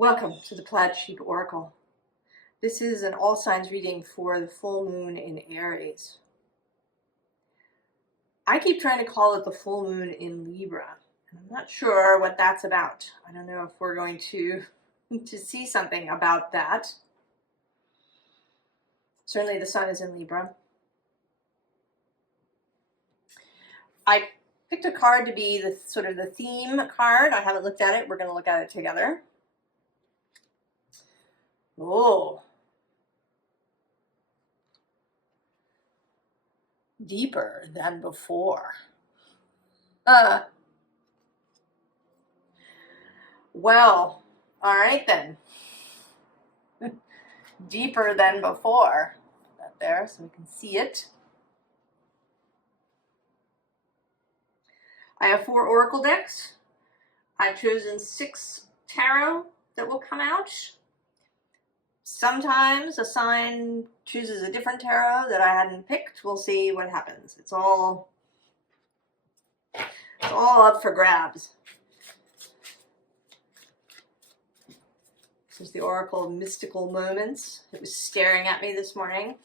Welcome to the Plaid Sheep Oracle. This is an all signs reading for the full moon in Aries. I keep trying to call it the full moon in Libra, and I'm not sure what that's about. I don't know if we're going to see something about that. Certainly the sun is in Libra. I picked a card to be the sort of the theme card. I haven't looked at it. We're going to look at it together. Oh, deeper than before. Well, all right then. Deeper than before. Put that there so we can see it. I have 4 oracle decks. I've chosen 6 tarot that will come out. Sometimes a sign chooses a different tarot that I hadn't picked. We'll see what happens. It's all up for grabs. This is the Oracle of Mystical Moments. It was staring at me this morning.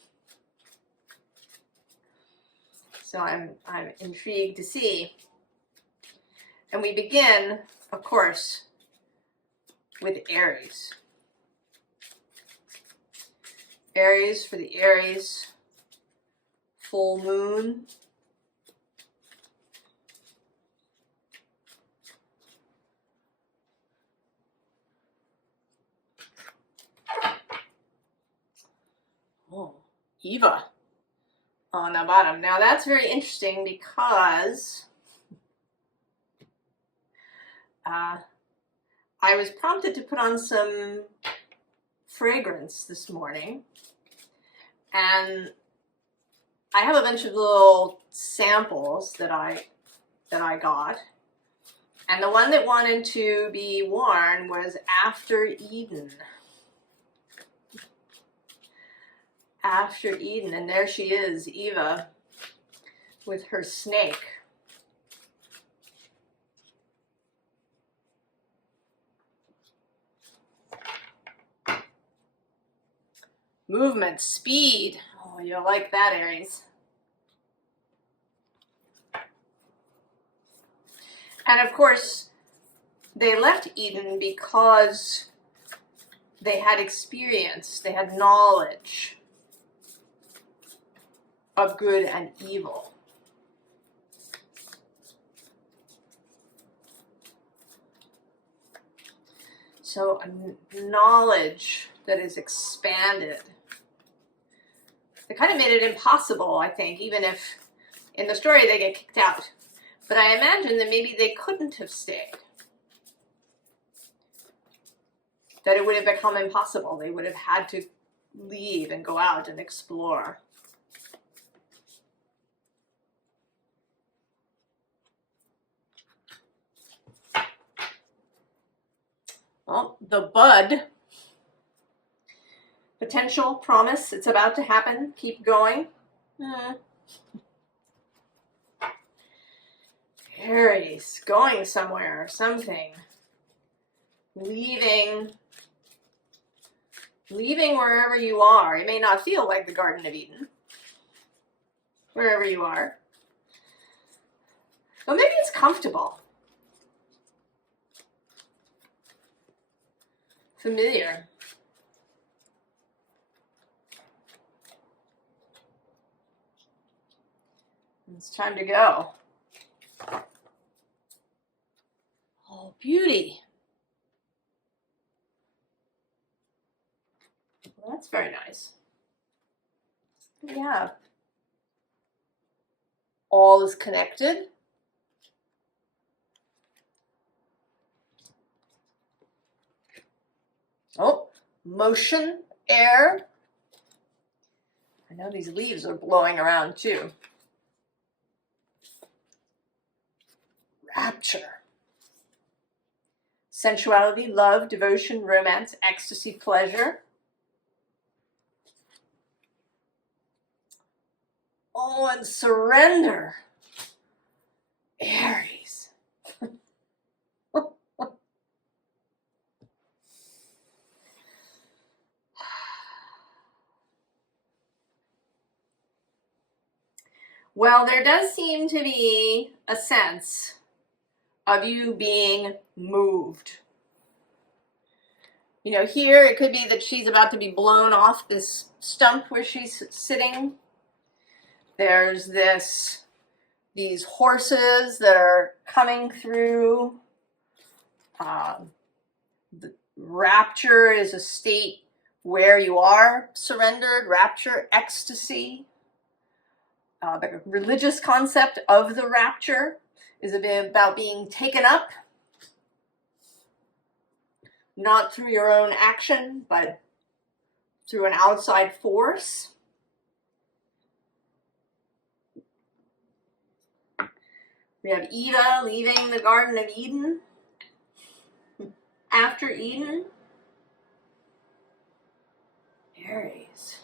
So I'm intrigued to see. And we begin, of course, with Aries. Aries for the Aries full moon. Oh, Eva on the bottom. Now that's very interesting because I was prompted to put on some fragrance this morning, and I have a bunch of little samples that I got, and the one that wanted to be worn was After Eden. After Eden, and there she is, Eva, with her snake. Movement, speed. Oh, you'll like that, Aries. And of course, they left Eden because they had experience, they had knowledge of good and evil. So a knowledge that is expanded. They kind of made it impossible, I think, even if in the story they get kicked out. But I imagine that maybe they couldn't have stayed. That it would have become impossible. They would have had to leave and go out and explore. Well, the bud. Potential, promise, it's about to happen. Keep going. Aries, going somewhere or something. Leaving wherever you are. It may not feel like the Garden of Eden. Wherever you are. But maybe it's comfortable. Familiar. It's time to go. Oh, beauty. Well, that's very nice. What do we have? All is connected. Oh, motion, air. I know these leaves are blowing around too. Rapture. Sensuality, love, devotion, romance, ecstasy, pleasure. Oh, and surrender. Aries. Well, there does seem to be a sense of you being moved. You know, here it could be that she's about to be blown off this stump where she's sitting. There's these horses that are coming through. The rapture is a state where you are surrendered, rapture, ecstasy. The religious concept of the rapture is a bit about being taken up, not through your own action, but through an outside force. We have Eva leaving the Garden of Eden. After Eden, Aries.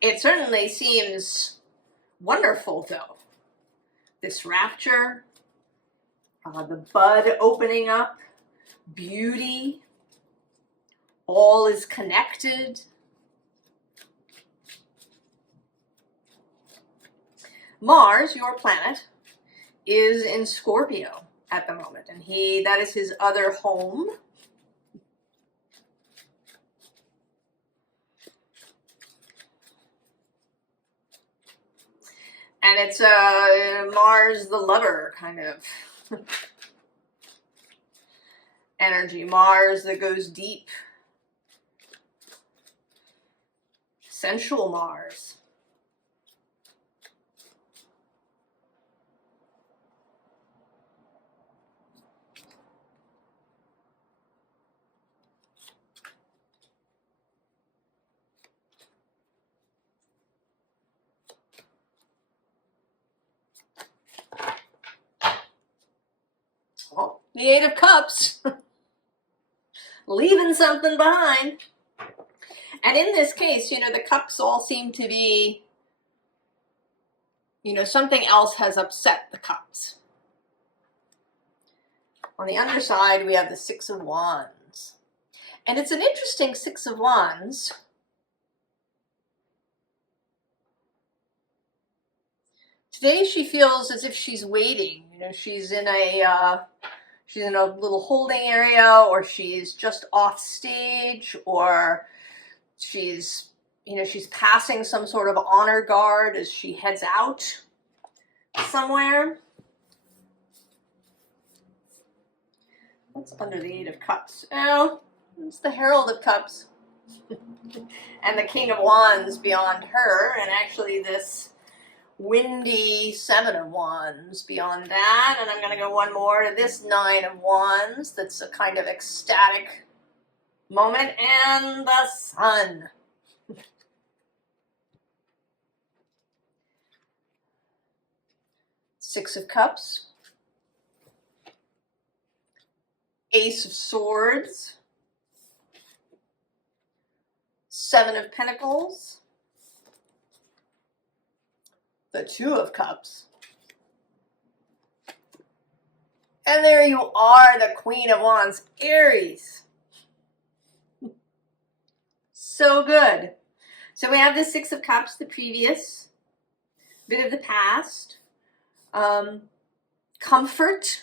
It certainly seems wonderful, though. This rapture, the bud opening up, beauty, all is connected. Mars, your planet, is in Scorpio at the moment, and that is his other home. And it's Mars the lover kind of energy. Mars that goes deep. Sensual Mars. Oh, the Eight of Cups. Leaving something behind. And in this case, you know, the cups all seem to be, you know, something else has upset the cups. On the underside, we have the Six of Wands. And it's an interesting Six of Wands. Today she feels as if she's waiting. You know, she's in a little holding area, or she's just off stage, or she's passing some sort of honor guard as she heads out somewhere. What's under the Eight of Cups? Oh, it's the Herald of Cups. And the King of Wands beyond her, and actually this windy Seven of Wands beyond that. And I'm going to go one more to this Nine of Wands. That's a kind of ecstatic moment. And the Sun. Six of Cups. Ace of Swords. Seven of Pentacles. The Two of Cups. And there you are, the Queen of Wands, Aries. So good. So we have the Six of Cups, the previous, bit of the past, comfort,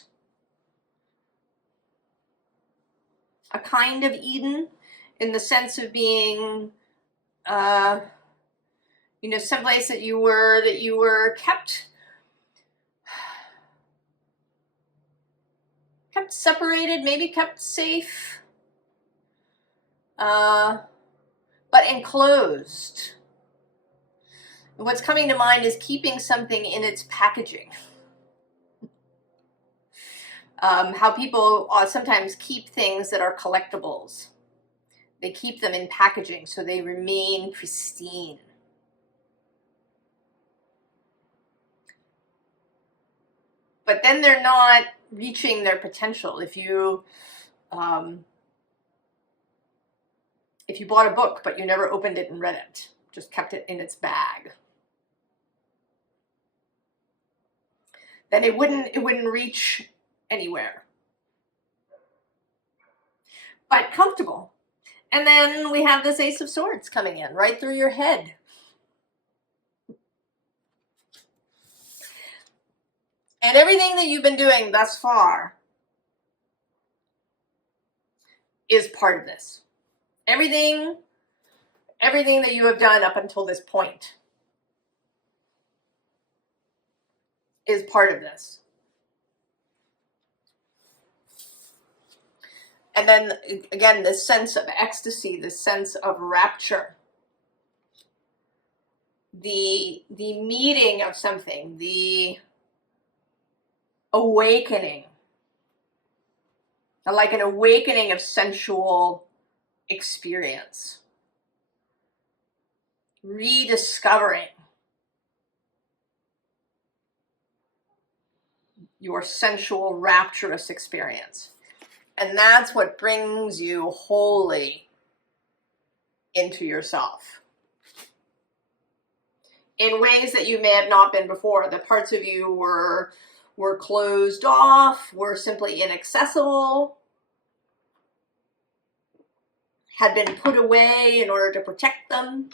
a kind of Eden in the sense of being, you know, someplace that you were kept separated, maybe kept safe, but enclosed. And what's coming to mind is keeping something in its packaging. How people sometimes keep things that are collectibles. They keep them in packaging so they remain pristine. But then they're not reaching their potential. If you bought a book but you never opened it and read it, just kept it in its bag, then it wouldn't reach anywhere. but comfortable. And then we have this Ace of Swords coming in right through your head. And everything that you've been doing thus far is part of this. Everything that you have done up until this point is part of this. And then again, this sense of ecstasy, this sense of rapture, the meeting of something, the awakening, like an awakening of sensual experience, rediscovering your sensual, rapturous experience. And that's what brings you wholly into yourself in ways that you may have not been before. The parts of you were closed off, were simply inaccessible, had been put away in order to protect them.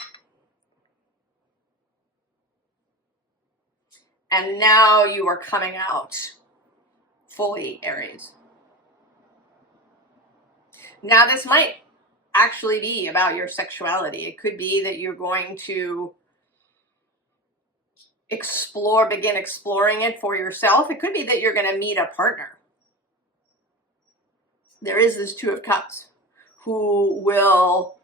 And now you are coming out fully, Aries. Now this might actually be about your sexuality. It could be that you're going to begin exploring it for yourself. It could be that you're going to meet a partner. There is this Two of Cups who will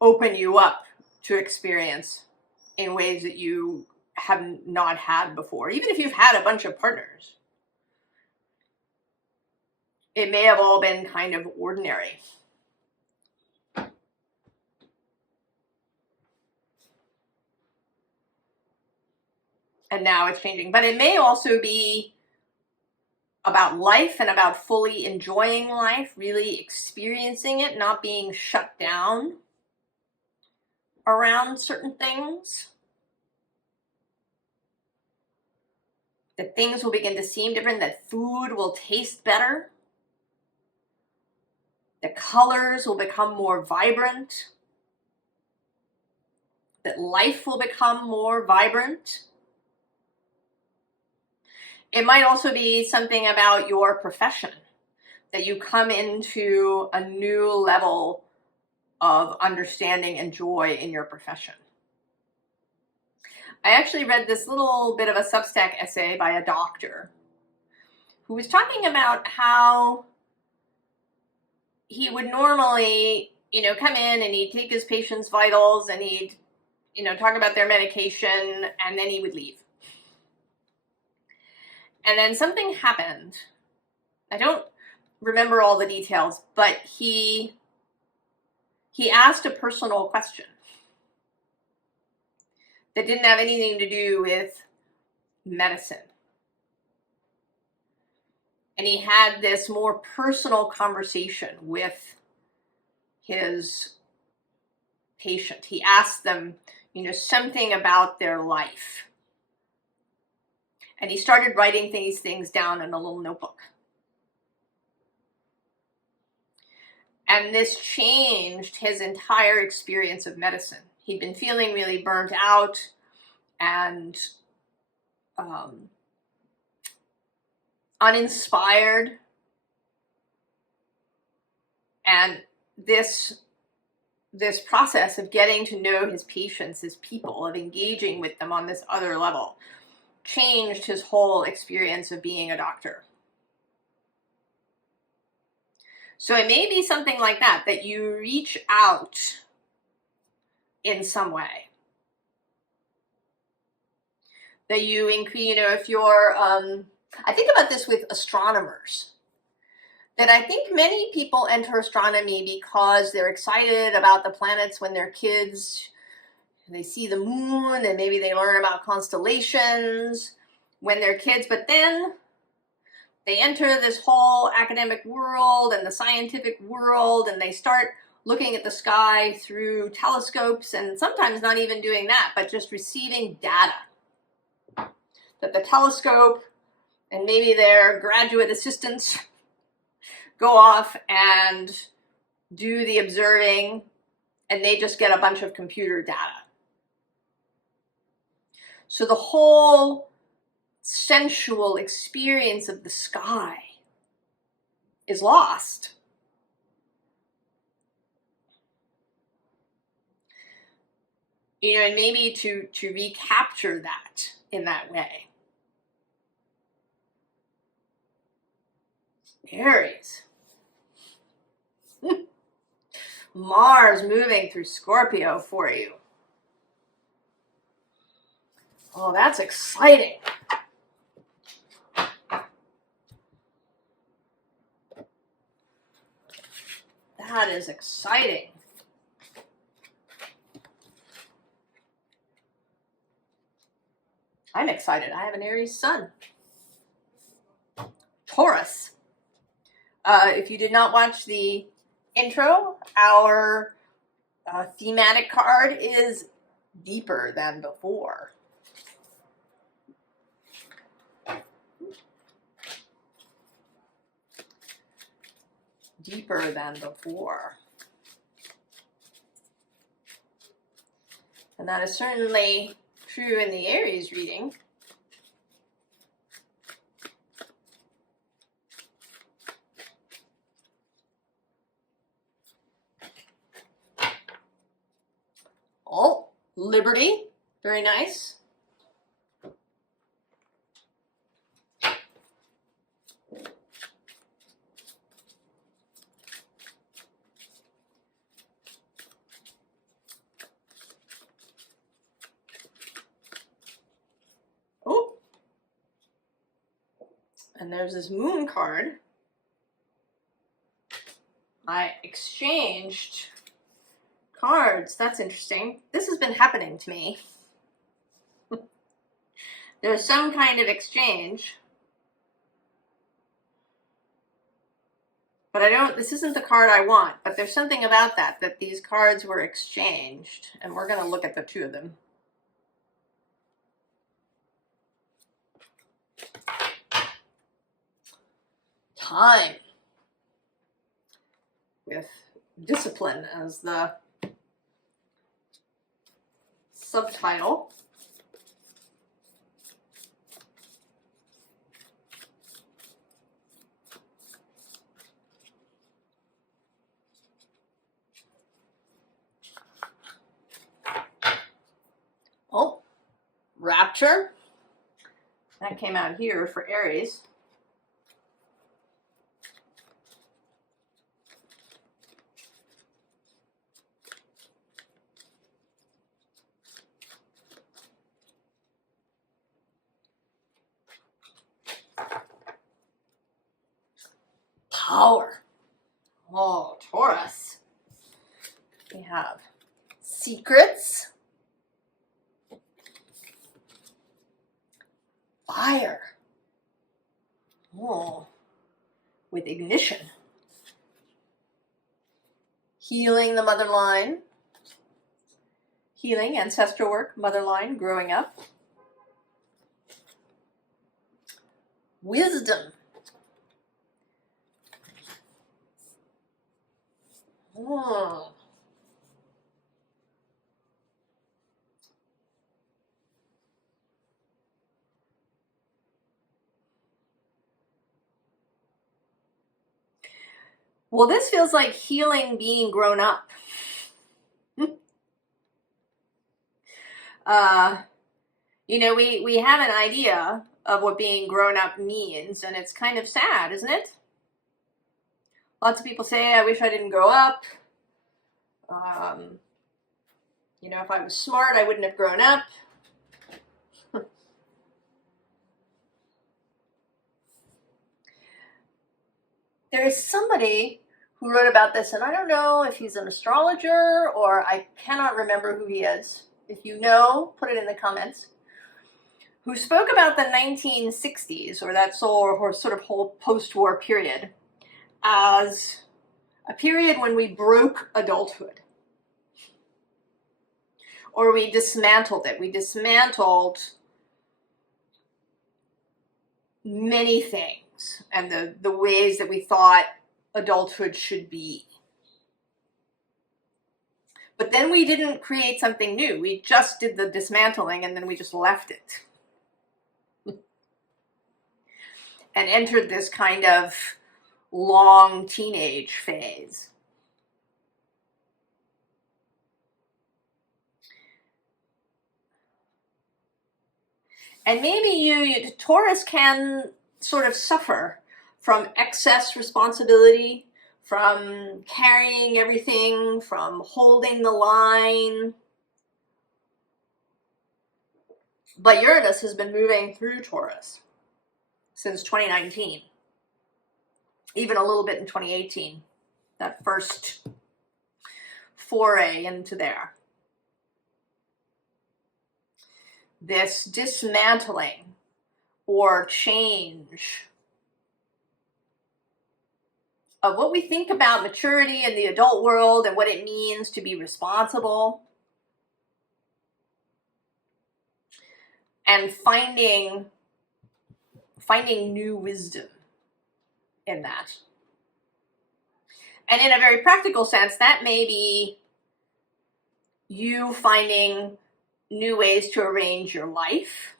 open you up to experience in ways that you have not had before. Even if you've had a bunch of partners, it may have all been kind of ordinary. And now it's changing. But it may also be about life and about fully enjoying life, really experiencing it, not being shut down around certain things. That things will begin to seem different, that food will taste better. The colors will become more vibrant. That life will become more vibrant. It might also be something about your profession, that you come into a new level of understanding and joy in your profession. I actually read this little bit of a Substack essay by a doctor who was talking about how he would normally, come in and he'd take his patient's vitals and he'd, talk about their medication, and then he would leave. And then something happened. I don't remember all the details, but he asked a personal question that didn't have anything to do with medicine. And he had this more personal conversation with his patient. He asked them, something about their life. And he started writing these things down in a little notebook. And this changed his entire experience of medicine. He'd been feeling really burnt out and uninspired. And this process of getting to know his patients, his people, of engaging with them on this other level, changed his whole experience of being a doctor. So it may be something like that you reach out in some way. That you increase, if you're, I think about this with astronomers. That I think many people enter astronomy because they're excited about the planets when they're kids. They see the moon and maybe they learn about constellations when they're kids, but then they enter this whole academic world and the scientific world, and they start looking at the sky through telescopes, and sometimes not even doing that, but just receiving data. That the telescope and maybe their graduate assistants go off and do the observing, and they just get a bunch of computer data. So the whole sensual experience of the sky is lost. You know, and maybe to recapture that in that way. Aries. Mars moving through Scorpio for you. Oh, that's exciting. That is exciting. I'm excited. I have an Aries sun. Taurus. If you did not watch the intro, our thematic card is deeper than before. Deeper than before. And that is certainly true in the Aries reading. Oh, Liberty, very nice. Oh, and there's this Moon card. I exchanged cards. That's interesting. This has been happening to me. There's some kind of exchange. But I don't, this isn't the card I want, but there's something about that these cards were exchanged. And we're going to look at the two of them. Time. With discipline as the subtitle. Oh, Rapture. That came out here for Aries. Power. Oh, Taurus. We have secrets. Fire. Oh, with ignition. Healing the mother line. Healing, ancestral work, mother line, growing up. Wisdom. Oh. Well, this feels like healing being grown up. You know, we have an idea of what being grown up means, and it's kind of sad, isn't it? Lots of people say, I wish I didn't grow up. You know, if I was smart, I wouldn't have grown up. There is somebody who wrote about this, and I don't know if he's an astrologer or I cannot remember who he is. If you know, put it in the comments. Who spoke about the 1960s, or that sort of whole post-war period, as a period when we broke adulthood. Or we dismantled it. We dismantled many things and the ways that we thought adulthood should be. But then we didn't create something new. We just did the dismantling and then we just left it. And entered this kind of long teenage phase. And maybe Taurus can sort of suffer from excess responsibility, from carrying everything, from holding the line. But Uranus has been moving through Taurus since 2019, even a little bit in 2018, that first foray into there. This dismantling or change of what we think about maturity in the adult world and what it means to be responsible, and finding new wisdom in that. And in a very practical sense, that may be you finding new ways to arrange your life.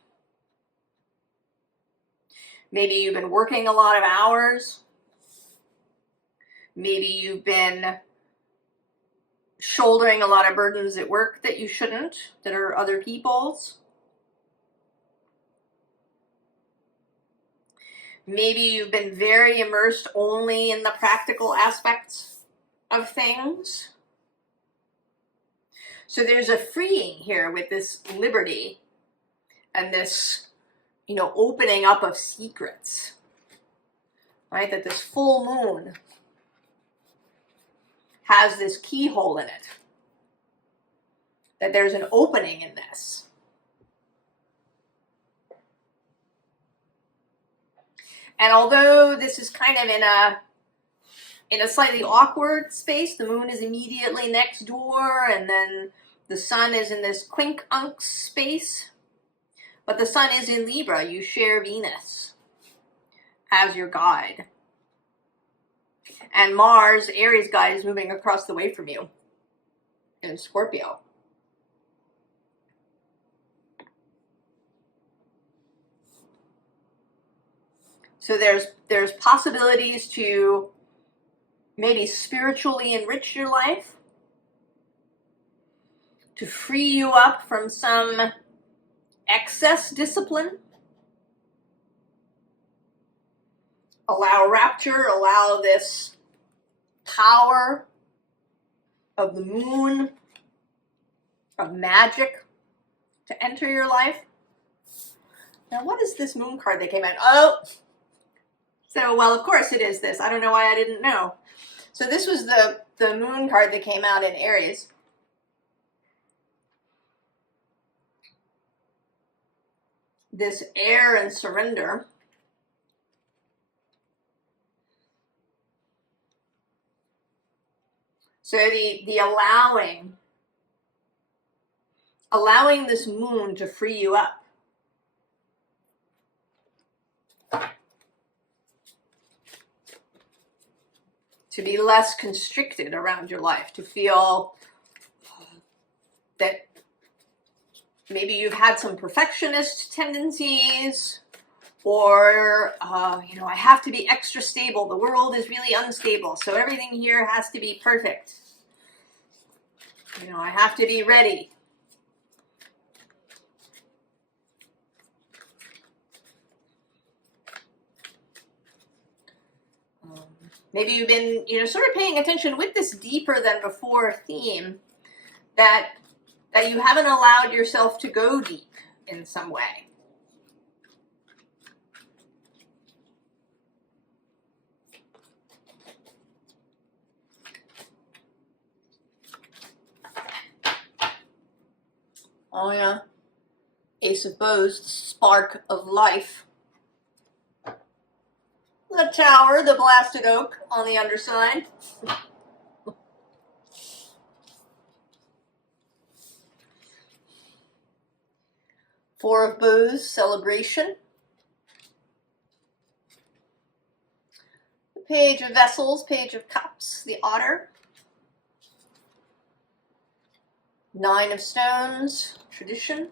Maybe you've been working a lot of hours. Maybe you've been shouldering a lot of burdens at work that you shouldn't, that are other people's. Maybe you've been very immersed only in the practical aspects of things. So there's a freeing here with this liberty and this, opening up of secrets, right? That this full moon has this keyhole in it. That there's an opening in this. And although this is kind of in a slightly awkward space, the moon is immediately next door, and then the sun is in this quincunx space. But the sun is in Libra. You share Venus as your guide. And Mars, Aries guide, is moving across the way from you in Scorpio. So there's possibilities to maybe spiritually enrich your life, to free you up from some excess discipline, allow rapture, allow this power of the moon, of magic, to enter your life. Now, what is this moon card that came out? Oh, so, well, of course it is this. I don't know why I didn't know. So this was the moon card that came out in Aries. This air and surrender. So the allowing this moon to free you up. To be less constricted around your life, to feel that maybe you've had some perfectionist tendencies, or, I have to be extra stable. The world is really unstable, so everything here has to be perfect. I have to be ready. Maybe you've been, sort of paying attention with this deeper than before theme, that you haven't allowed yourself to go deep in some way. Oh yeah, Ace of Bows, spark of life. The Tower, the blasted oak on the underside. Four of Bows, celebration. The Page of Vessels, Page of Cups, the Otter. Nine of Stones, Tradition.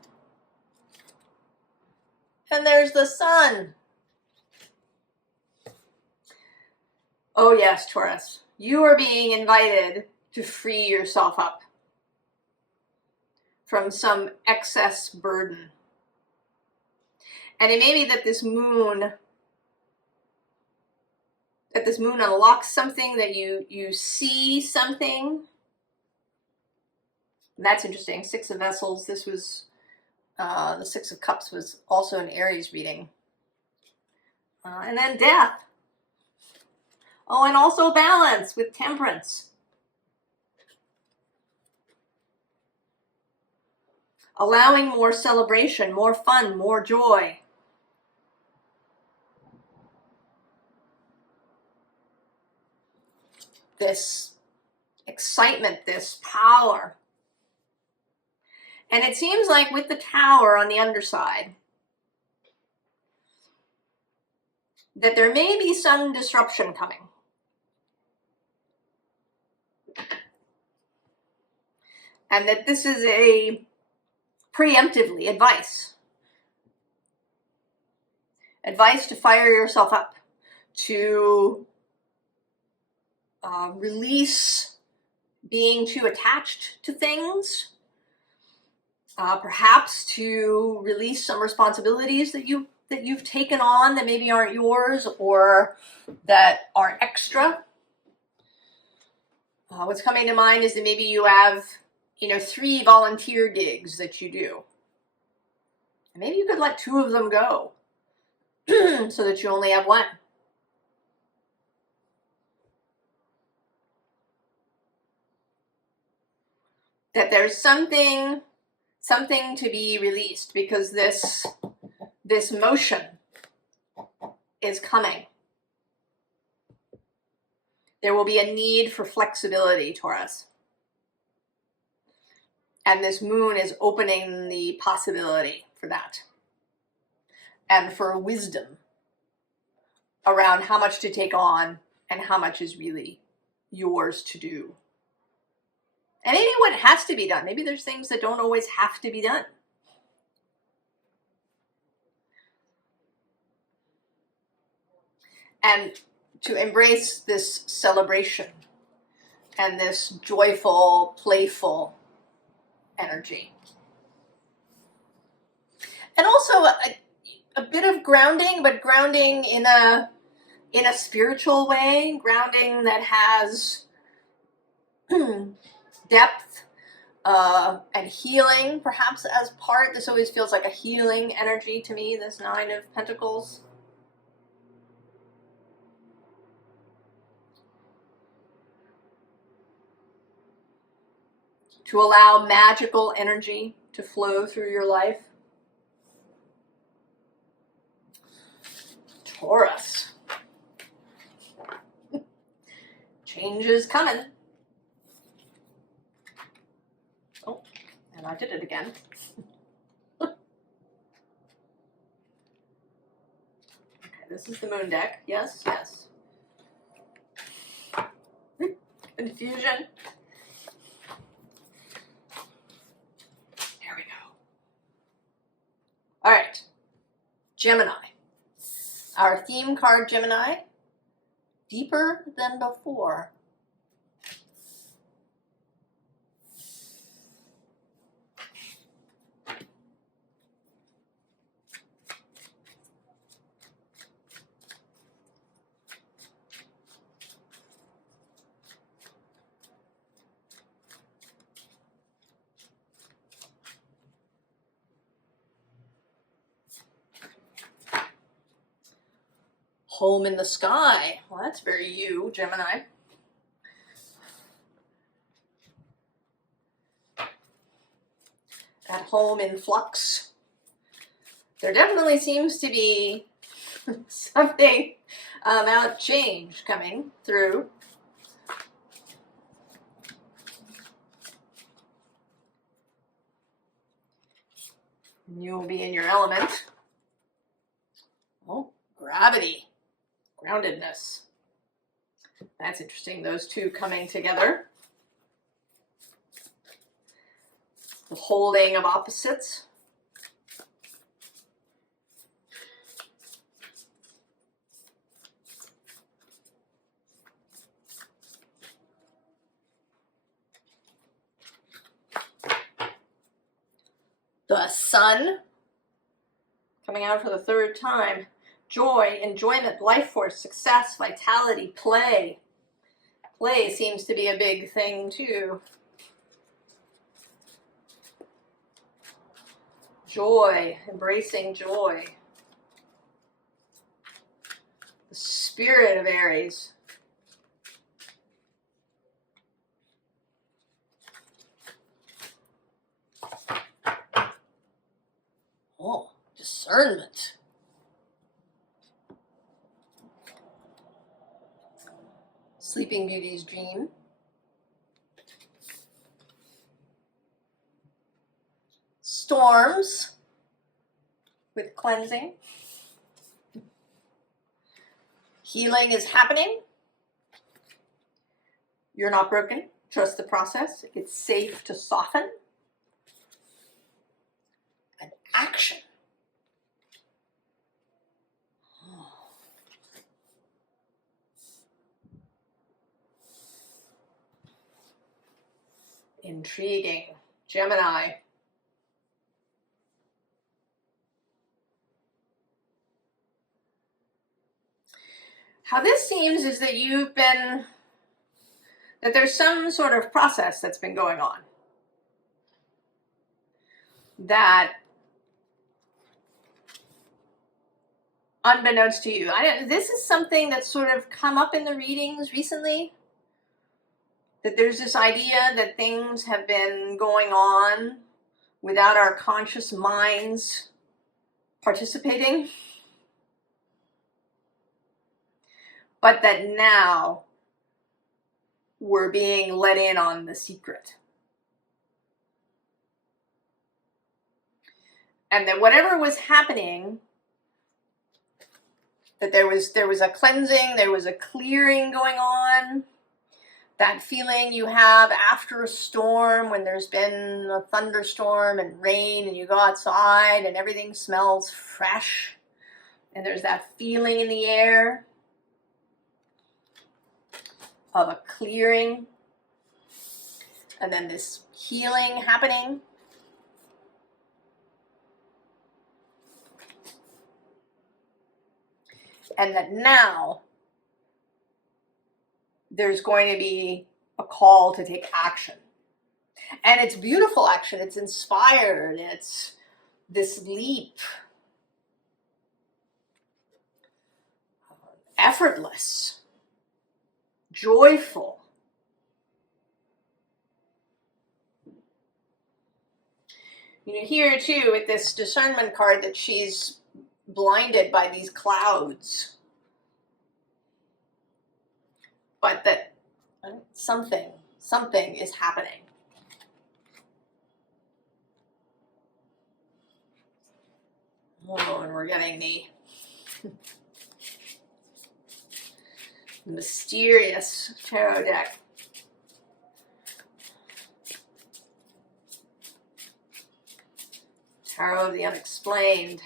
And there's the Sun. Oh yes, Taurus, you are being invited to free yourself up from some excess burden. And it may be that this moon unlocks something, that you see something. And that's interesting. Six of Vessels. This was the Six of Cups was also an Aries reading. And then Death. Oh, and also Balance with Temperance. Allowing more celebration, more fun, more joy. This excitement, this power. And it seems like with the Tower on the underside, that there may be some disruption coming. And that this is a preemptively advice. Advice to fire yourself up, to release being too attached to things, perhaps to release some responsibilities that you've taken on that maybe aren't yours or that are extra. What's coming to mind is that maybe you have, 3 volunteer gigs that you do. And maybe you could let 2 of them go so that you only have 1. That there's something to be released, because this motion is coming. There will be a need for flexibility, Taurus. And this moon is opening the possibility for that. And for wisdom around how much to take on and how much is really yours to do. And maybe what has to be done. Maybe there's things that don't always have to be done. And to embrace this celebration and this joyful, playful energy. And also a bit of grounding, but grounding in a spiritual way, grounding that has depth and healing, perhaps as part. This always feels like a healing energy to me, this Nine of Pentacles. To allow magical energy to flow through your life. Taurus. Change is coming. Oh, and I did it again. Okay, this is the moon deck. Yes, yes. Confusion. There we go. All right. Gemini. Our theme card, Gemini. Deeper than before. Home in the sky. Well, that's very you, Gemini. At home in flux. There definitely seems to be something about change coming through. You'll be in your element. Oh, gravity. Groundedness. That's interesting, those two coming together. The holding of opposites. The sun coming out for the third time. Joy, enjoyment, life force, success, vitality, play. Play seems to be a big thing too. Joy, embracing joy. The spirit of Aries. Oh, discernment. Sleeping Beauty's dream. Storms with cleansing. Healing is happening. You're not broken. Trust the process. It's safe to soften. And action. Intriguing. Gemini. How this seems is that that there's some sort of process that's been going on. That, unbeknownst to you, this is something that's sort of come up in the readings recently. That there's this idea that things have been going on without our conscious minds participating. But that now we're being let in on the secret. And that whatever was happening, that there was a cleansing, there was a clearing going on. That feeling you have after a storm when there's been a thunderstorm and rain and you go outside and everything smells fresh. And there's that feeling in the air of a clearing. And then this healing happening. And that now there's going to be a call to take action. And it's beautiful action. It's inspired. It's this leap. Effortless. Joyful. You know, here too, with this discernment card, that she's blinded by these clouds. But that something is happening. Oh, and we're getting the mysterious tarot deck. Tarot of the Unexplained.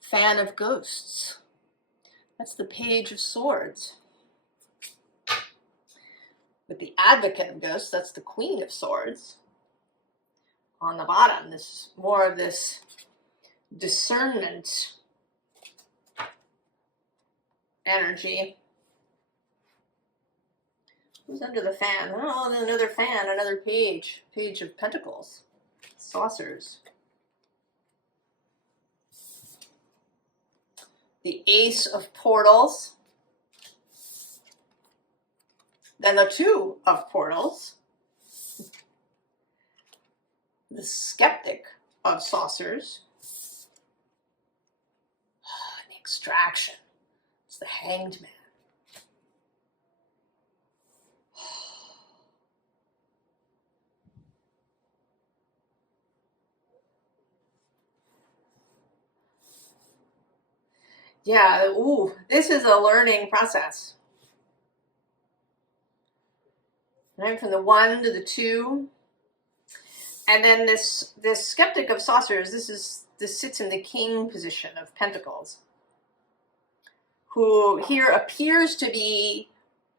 Fan of Ghosts. That's the Page of Swords. With the Advocate of Ghosts, that's the Queen of Swords. On the bottom, this is more of this discernment energy. Who's under the fan? Oh, another fan, another page. Page of Pentacles. Saucers. The Ace of Portals. Then the Two of Portals. the skeptic of saucers, an extraction. It's the Hanged Man. Yeah, ooh, this is a learning process. Right, from the 1 to the 2. And then this skeptic of saucers, this sits in the king position of pentacles, who here appears to be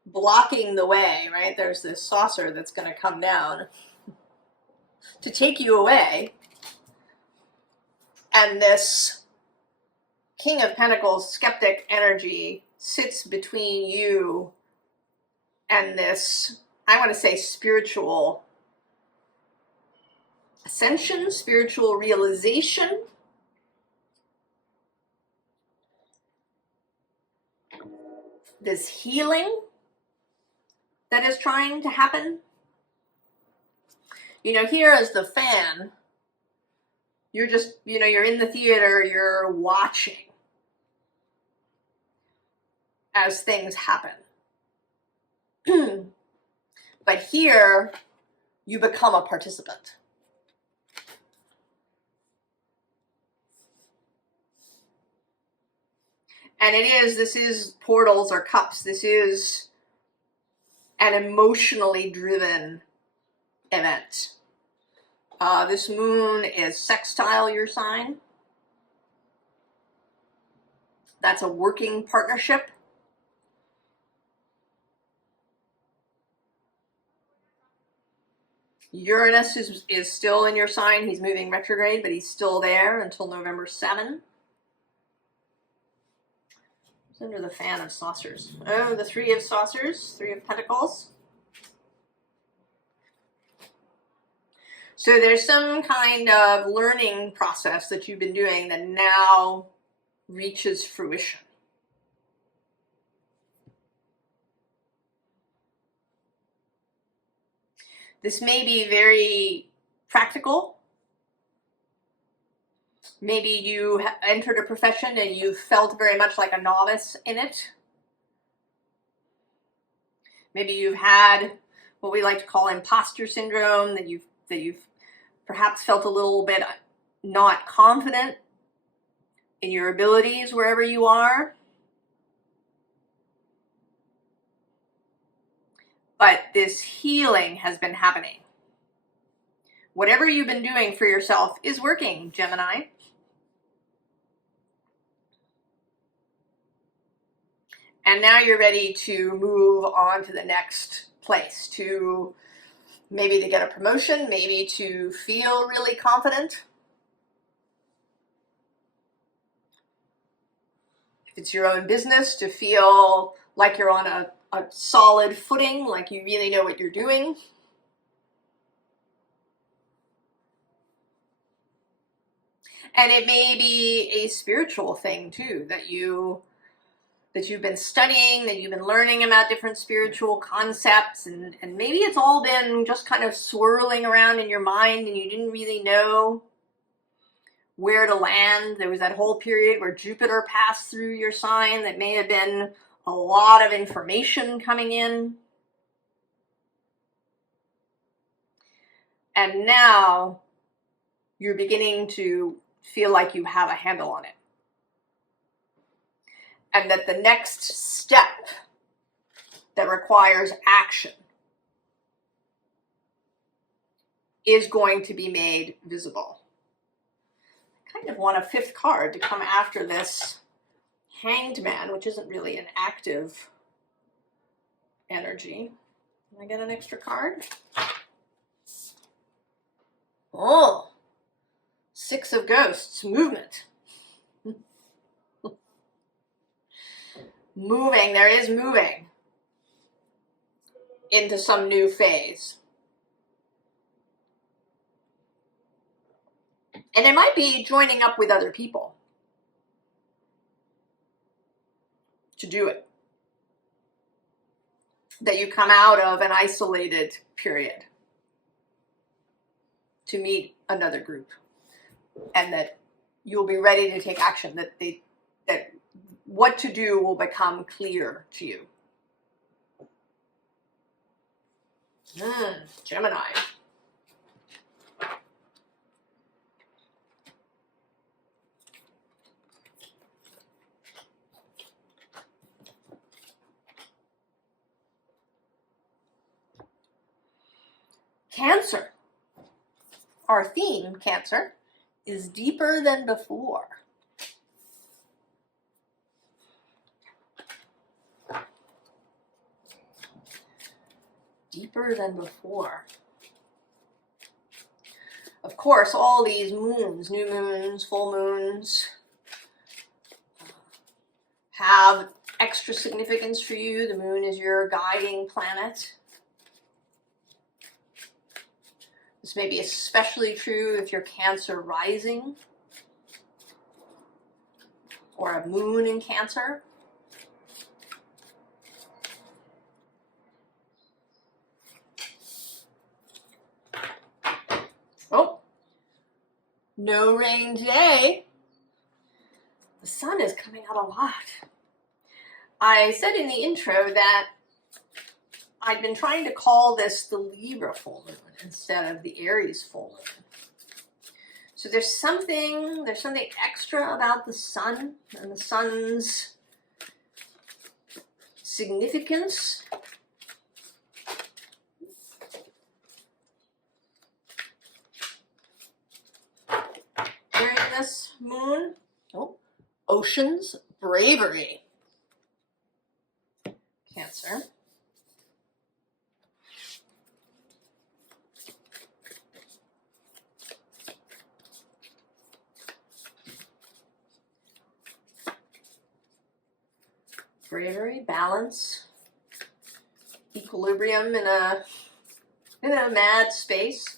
blocking the way, right? There's this saucer that's going to come down to take you away. And this King of Pentacles skeptic energy sits between you and this, I want to say, spiritual ascension, spiritual realization. This healing that is trying to happen. You know, here as the fan, you're just, you know, you're in the theater, you're watching as things happen. But here, you become a participant. And this is portals or cups. This is an emotionally driven event. This moon is sextile your sign. That's a working partnership. Uranus is still in your sign. He's moving retrograde, but he's still there until November 7. It's under the fan of saucers. Oh, the 3 of saucers, 3 of pentacles. So there's some kind of learning process that you've been doing that now reaches fruition. This may be very practical. Maybe you entered a profession and you felt very much like a novice in it. Maybe you've had what we like to call imposter syndrome, that you've perhaps felt a little bit not confident in your abilities wherever you are. But this healing has been happening. Whatever you've been doing for yourself is working, Gemini. And now you're ready to move on to the next place, to maybe to get a promotion, maybe to feel really confident. If it's your own business, to feel like you're on a solid footing, like you really know what you're doing. And it may be a spiritual thing too, that you've been studying, that you've been learning about different spiritual concepts, and maybe it's all been just kind of swirling around in your mind and you didn't really know where to land. There was that whole period where Jupiter passed through your sign that may have been a lot of information coming in. And now you're beginning to feel like you have a handle on it. And that the next step that requires action is going to be made visible. I kind of want a 5th card to come after this Hanged Man, which isn't really an active energy. Can I get an extra card? Oh, 6 of Ghosts, movement. Moving, there is moving into some new phase. And it might be joining up with other people to do it. That you come out of an isolated period to meet another group, and that you'll be ready to take action, that what to do will become clear to you. Gemini. Cancer. Our theme, Cancer, is deeper than before. Deeper than before. Of course, all these moons, new moons, full moons, have extra significance for you. The moon is your guiding planet. This may be especially true if you're Cancer rising or a moon in Cancer. Oh, no rain today. The sun is coming out a lot. I said in the intro that I'd been trying to call this the Libra full moon instead of the Aries full moon. So there's something extra about the sun and the sun's significance. During this moon, oceans, bravery. Cancer. Bravery, balance, equilibrium in a mad space.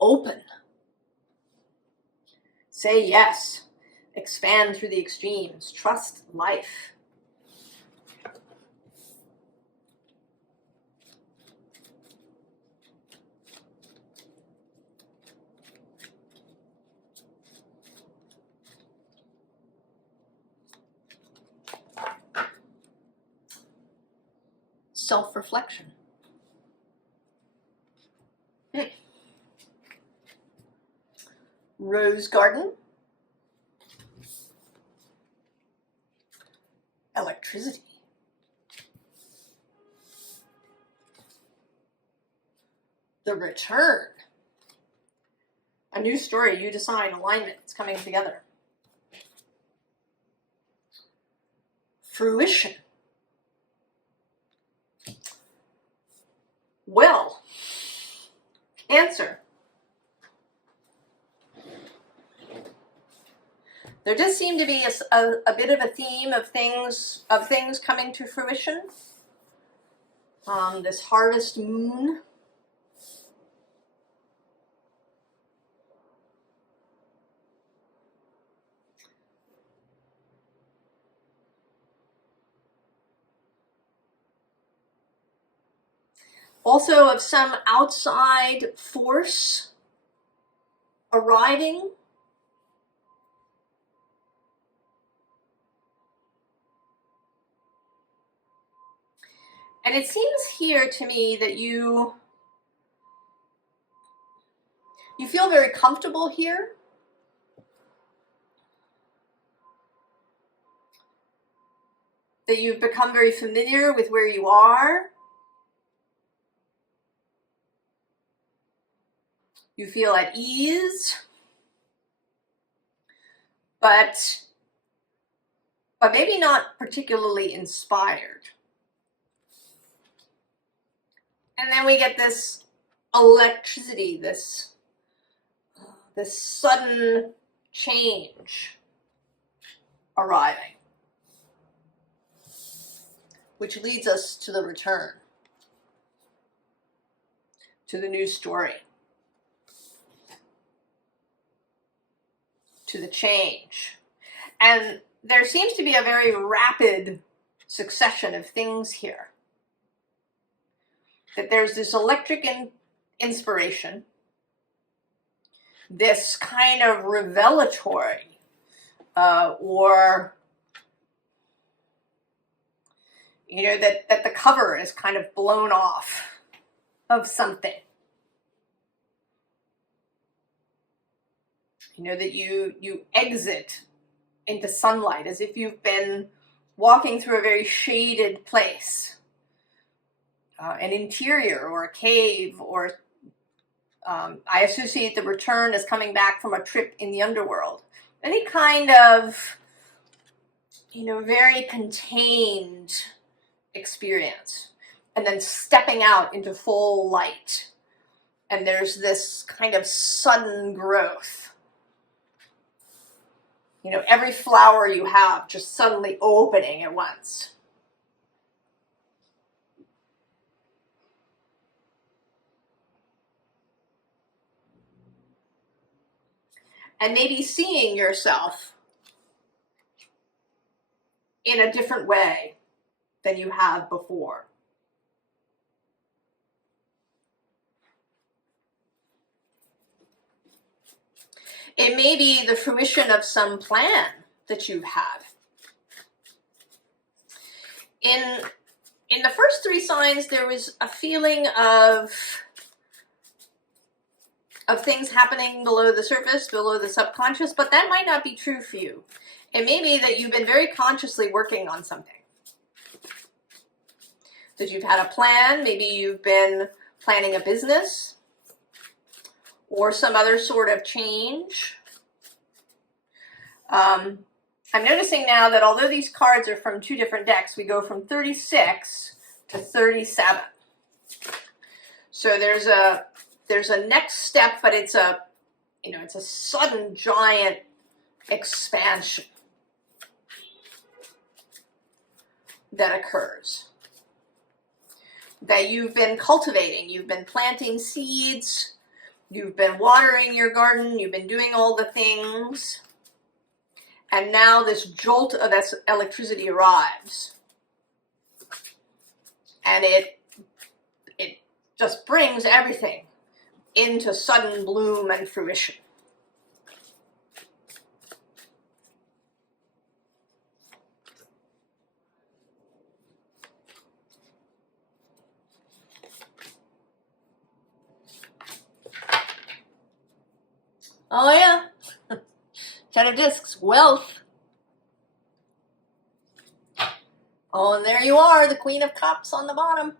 Open. Say yes. Expand through the extremes. Trust life. Self-reflection. Rose garden. Electricity. The return. A new story, you decide, alignment, it's coming together. Fruition. Well, Cancer. There does seem to be a bit of a theme of things coming to fruition. This harvest moon. Also of some outside force arriving. And it seems here to me that you feel very comfortable here. That you've become very familiar with where you are. You feel at ease. But maybe not particularly inspired. And then we get this electricity, this sudden change arriving, which leads us to the return, to the new story, to the change. And there seems to be a very rapid succession of things here. That there's this electric inspiration, this kind of revelatory or, you know, that the cover is kind of blown off of something. You know, that you exit into sunlight as if you've been walking through a very shaded place, an interior or a cave, or I associate the return as coming back from a trip in the underworld. Any kind of, you know, very contained experience, and then stepping out into full light. And there's this kind of sudden growth. You know, every flower you have just suddenly opening at once. And maybe seeing yourself in a different way than you have before. It may be the fruition of some plan that you've had. In the first three signs, there was a feeling of things happening below the surface, below the subconscious, but that might not be true for you. It may be that you've been very consciously working on something. That you've had a plan, maybe you've been planning a business, or some other sort of change. I'm noticing now that although these cards are from two different decks, we go from 36 to 37. So there's a next step, but it's a sudden giant expansion that occurs. That you've been cultivating, you've been planting seeds, you've been watering your garden, you've been doing all the things, and now this jolt of electricity arrives. And it just brings everything into sudden bloom and fruition. Oh yeah, 10 of discs, wealth. Oh, and there you are, the Queen of Cups on the bottom.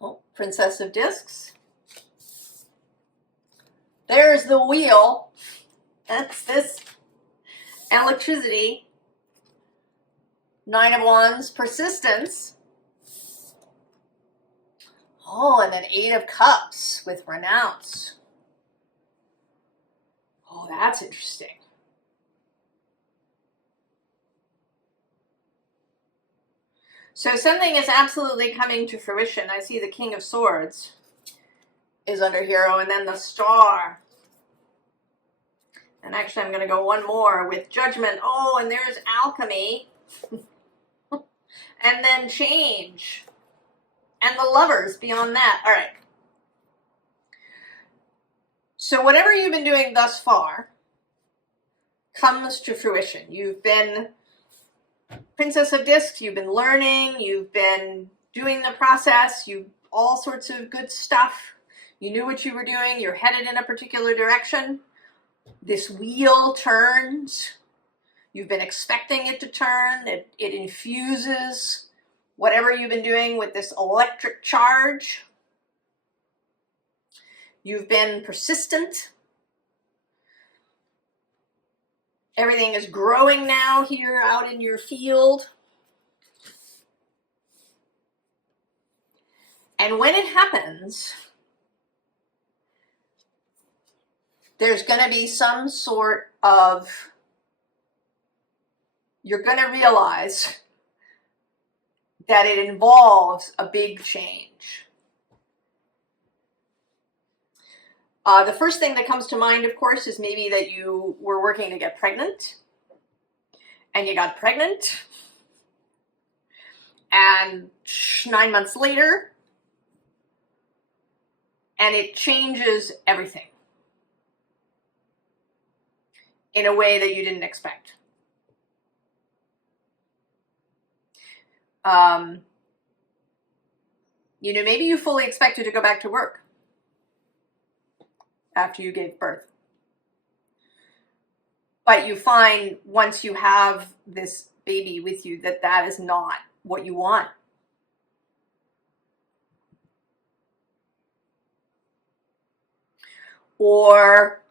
Oh, Princess of Discs. There's the wheel. That's this electricity. Nine of Wands, persistence. Oh, and then Eight of Cups with renounce. Oh, that's interesting. So something is absolutely coming to fruition. I see the King of Swords is under hero, and then the Star. And actually, I'm going to go one more with Judgment. Oh, and there's Alchemy. And then Change. And the Lovers beyond that. All right. So whatever you've been doing thus far comes to fruition. You've been Princess of Discs, you've been learning, you've been doing the process, all sorts of good stuff. You knew what you were doing, you're headed in a particular direction. This wheel turns. You've been expecting it to turn. It infuses whatever you've been doing with this electric charge. You've been persistent. Everything is growing now here out in your field. And when it happens, there's going to be some sort of, you're going to realize that it involves a big change. The first thing that comes to mind, of course, is maybe that you were working to get pregnant, and you got pregnant, and 9 months later, and it changes everything in a way that you didn't expect. You know, maybe you fully expected to go back to work after you gave birth. But you find once you have this baby with you that that is not what you want. Or,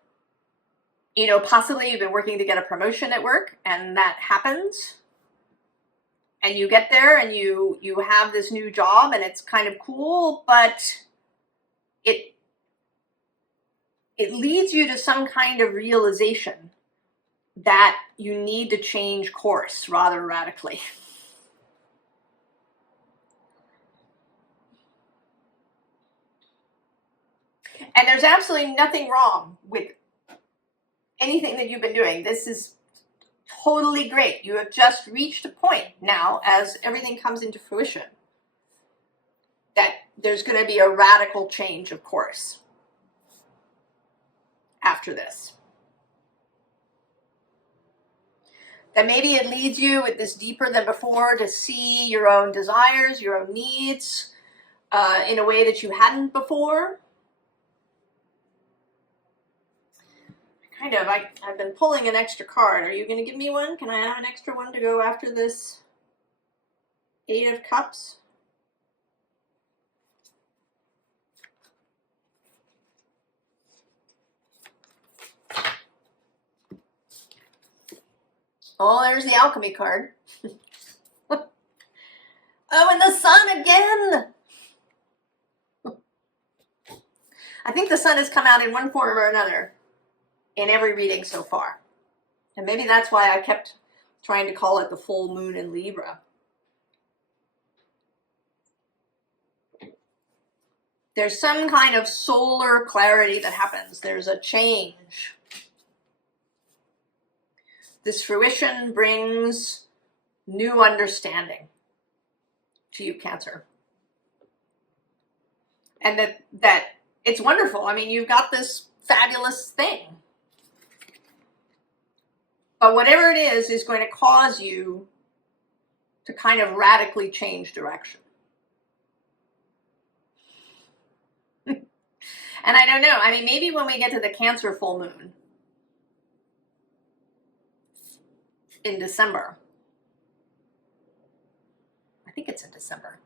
you know, possibly you've been working to get a promotion at work and that happens. And you get there and you have this new job and it's kind of cool, but it leads you to some kind of realization that you need to change course rather radically. And there's absolutely nothing wrong with anything that you've been doing. This is totally great. You have just reached a point now, as everything comes into fruition, that there's going to be a radical change of course after this. That maybe it leads you with this deeper than before to see your own desires, your own needs in a way that you hadn't before. I've been pulling an extra card. Are you going to give me one? Can I have an extra one to go after this Eight of Cups? Oh, there's the Alchemy card. Oh, and the Sun again! I think the Sun has come out in one form or another in every reading so far. And maybe that's why I kept trying to call it the full moon in Libra. There's some kind of solar clarity that happens. There's a change. This fruition brings new understanding to you, Cancer. And that it's wonderful. I mean, you've got this fabulous thing. But whatever it is going to cause you to kind of radically change direction. And I don't know. I mean, maybe when we get to the Cancer full moon in December. I think it's in December.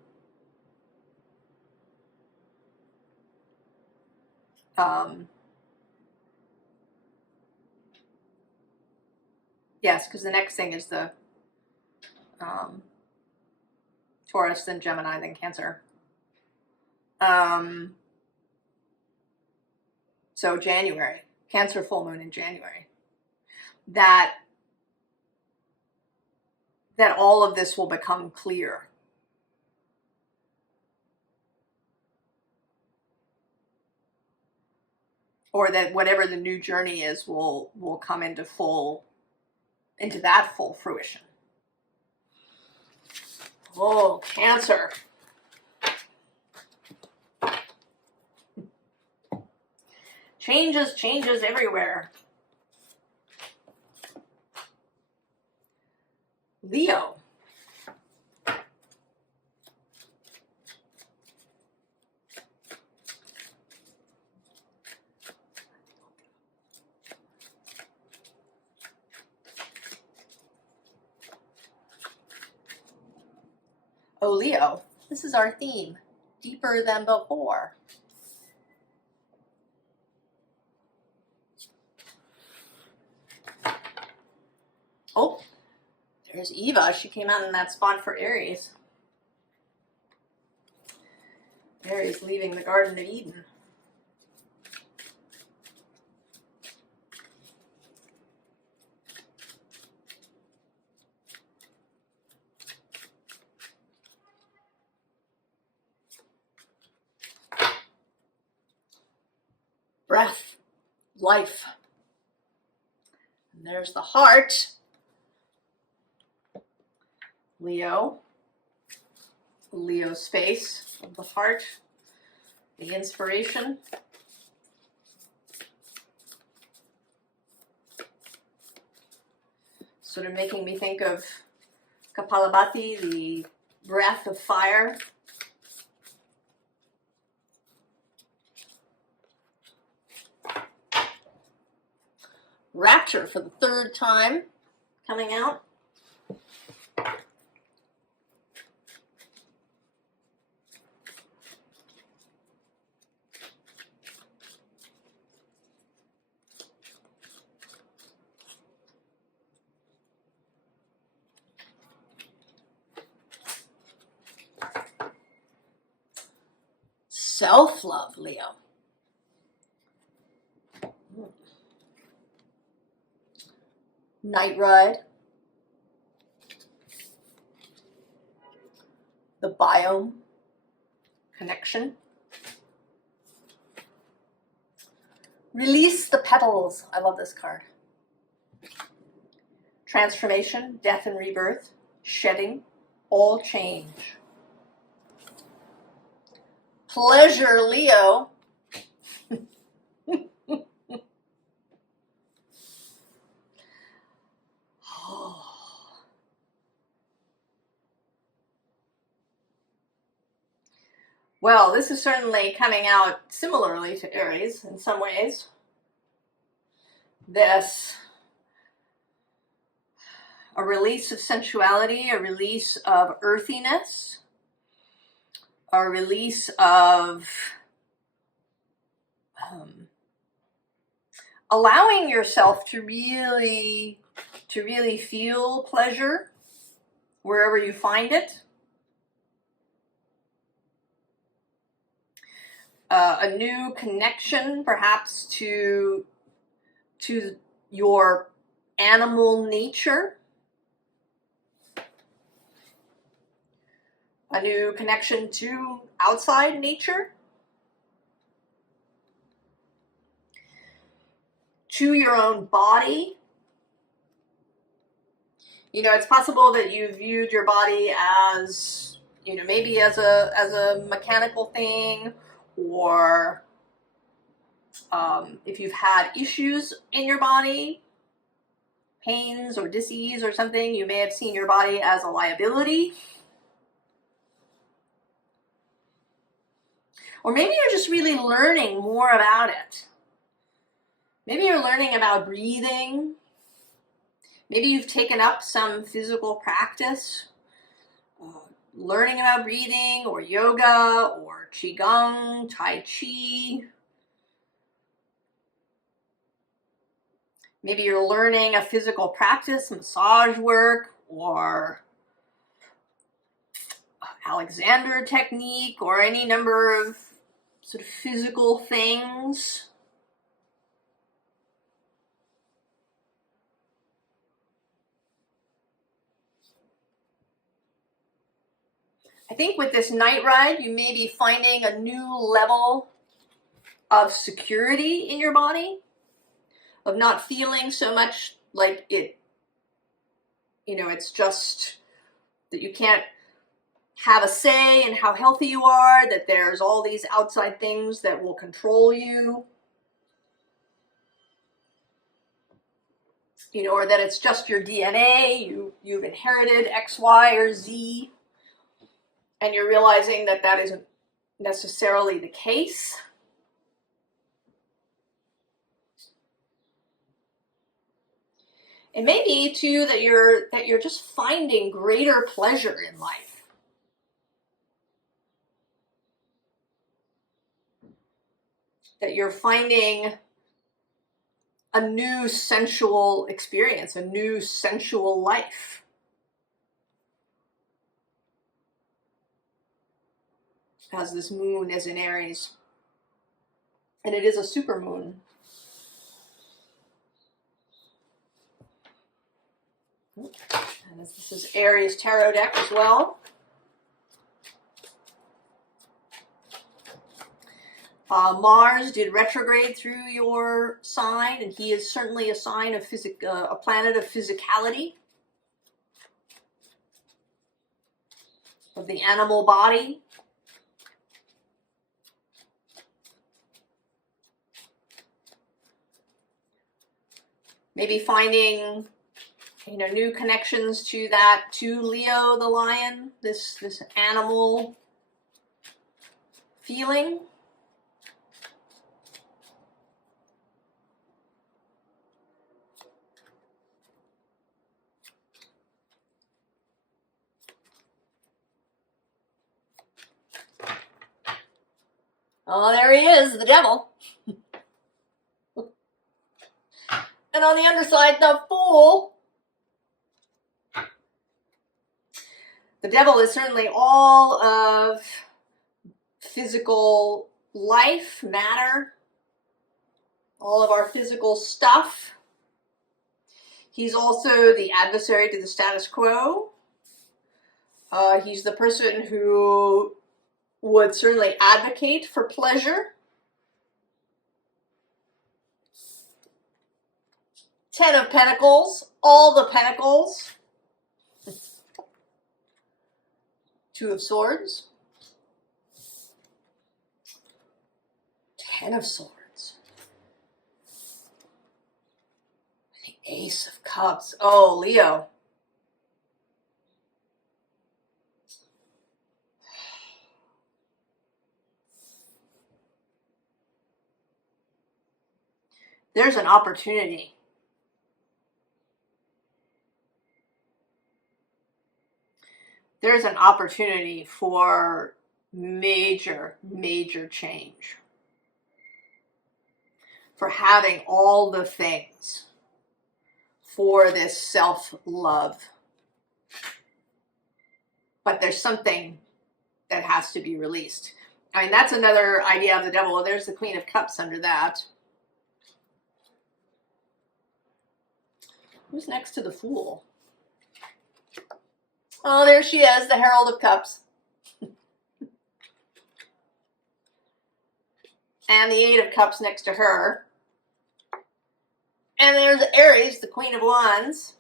Yes, because the next thing is the Taurus, then Gemini, then Cancer. So January, Cancer full moon in January. That all of this will become clear. Or that whatever the new journey is will come into that full fruition. Oh, Cancer. Changes everywhere. Leo. Oh, Leo, this is our theme. Deeper than before. Oh, there's Eva. She came out in that spot for Aries. Aries leaving the Garden of Eden. life. And there's the heart. Leo space of the heart, the inspiration. Sort of making me think of Kapalabhati, the breath of fire. Rapture for the third time coming out. Self-love, Leo. Night ride. The biome connection. Release the petals. I love this card. Transformation, death and rebirth, shedding, all change. Pleasure, Leo. Well, this is certainly coming out similarly to Aries in some ways. A release of sensuality, a release of earthiness, a release of allowing yourself to really feel pleasure wherever you find it. A new connection, perhaps, to your animal nature. A new connection to outside nature. To your own body. You know, it's possible that you viewed your body as, you know, maybe as a mechanical thing, or if you've had issues in your body, pains or disease or something, you may have seen your body as a liability. Or maybe you're just really learning more about it. Maybe you're learning about breathing. Maybe you've taken up some physical practice, learning about breathing, or yoga, or qigong, tai chi. Maybe you're learning a physical practice, massage work, or Alexander technique, or any number of sort of physical things. I think with this night ride, you may be finding a new level of security in your body, of not feeling so much like it, you know, it's just that you can't have a say in how healthy you are, that there's all these outside things that will control you, you know, or that it's just your DNA, you've inherited X, Y, or Z, and you're realizing that that isn't necessarily the case. It may be too that you're just finding greater pleasure in life. That you're finding a new sensual experience, a new sensual life. As this moon is in Aries. And it is a super moon. And this is Aries tarot deck as well. Mars did retrograde through your sign, and he is certainly a sign of a planet of physicality, of the animal body. Maybe finding, you know, new connections to that, to Leo the lion, this animal feeling. Oh, there he is, the devil. And on the underside, the Fool. The devil is certainly all of physical life, matter, all of our physical stuff. He's also the adversary to the status quo. He's the person who would certainly advocate for pleasure. 10 of Pentacles, all the Pentacles. 2 of Swords. 10 of Swords. The Ace of Cups. Oh, Leo. There's an opportunity. There's an opportunity for major, major change. For having all the things for this self-love. But there's something that has to be released. I mean, that's another idea of the devil. Well, there's the Queen of Cups under that. Who's next to the Fool? Oh, there she is, the Herald of Cups. And the 8 of Cups next to her. And there's Aries, the Queen of Wands.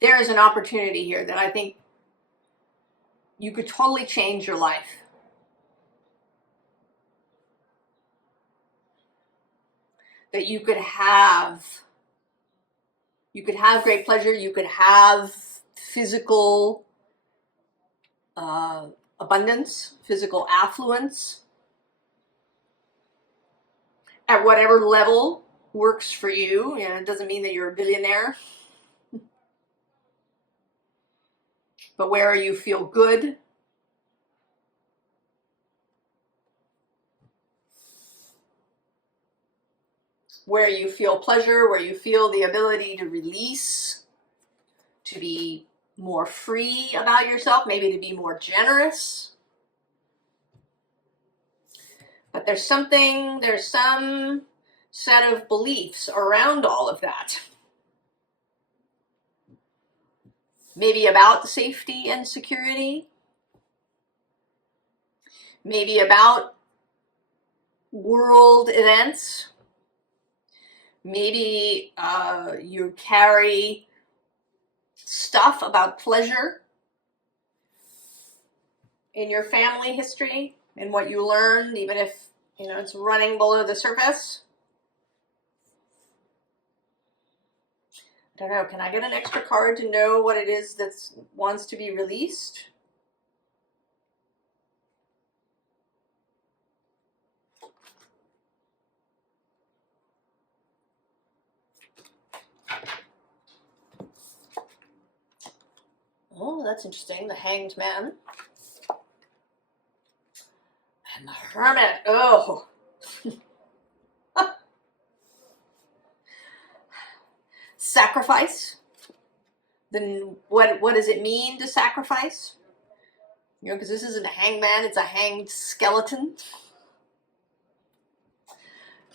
There is an opportunity here that I think you could totally change your life. That you could have great pleasure, you could have physical abundance, physical affluence, at whatever level works for you. You know, it doesn't mean that you're a billionaire, but where you feel good, where you feel pleasure, where you feel the ability to release, to be more free about yourself, maybe to be more generous. But there's some set of beliefs around all of that. Maybe about safety and security. Maybe about world events. Maybe you carry stuff about pleasure in your family history and what you learned, even if, you know, it's running below the surface. I don't know, can I get an extra card to know what it is that wants to be released? Oh, that's interesting. The Hanged Man. And the Hermit. Oh. Sacrifice. Then what does it mean to sacrifice? You know, because this isn't a hanged man, it's a hanged skeleton.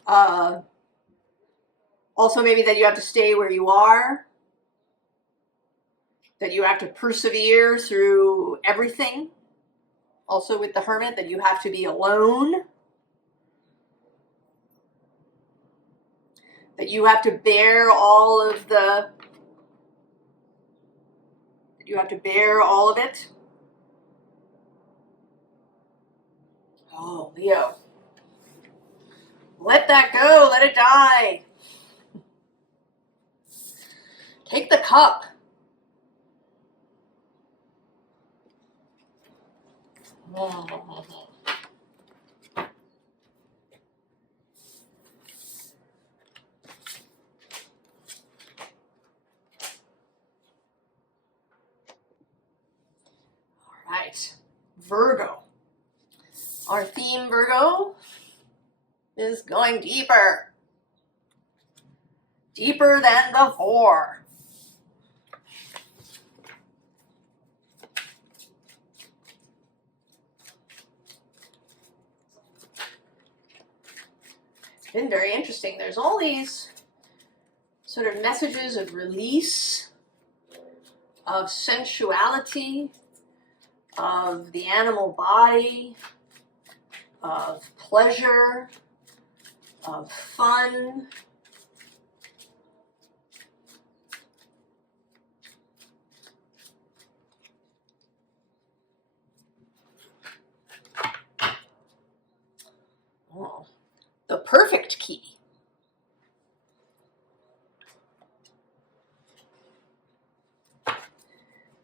Also maybe that you have to stay where you are. that you have to persevere through everything. Also with the Hermit, that you have to be alone. That you have to bear all of the, that you have to bear all of it. Oh, Leo. Let that go, let it die. Take the cup. Right, Virgo. Our theme, Virgo, is going deeper. Deeper than before. It's been very interesting. There's all these sort of messages of release, of sensuality, of the animal body, of pleasure, of fun. Oh, the perfect key.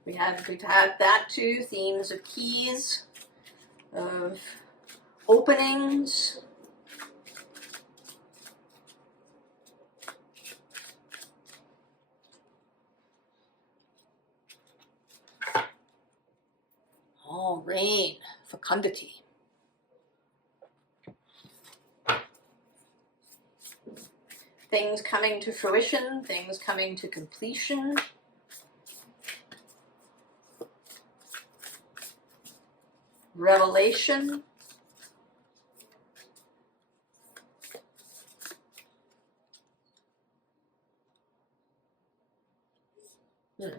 We've had that too, themes of keys, of openings. Oh, rain, fecundity. Things coming to fruition, things coming to completion. Revelation. I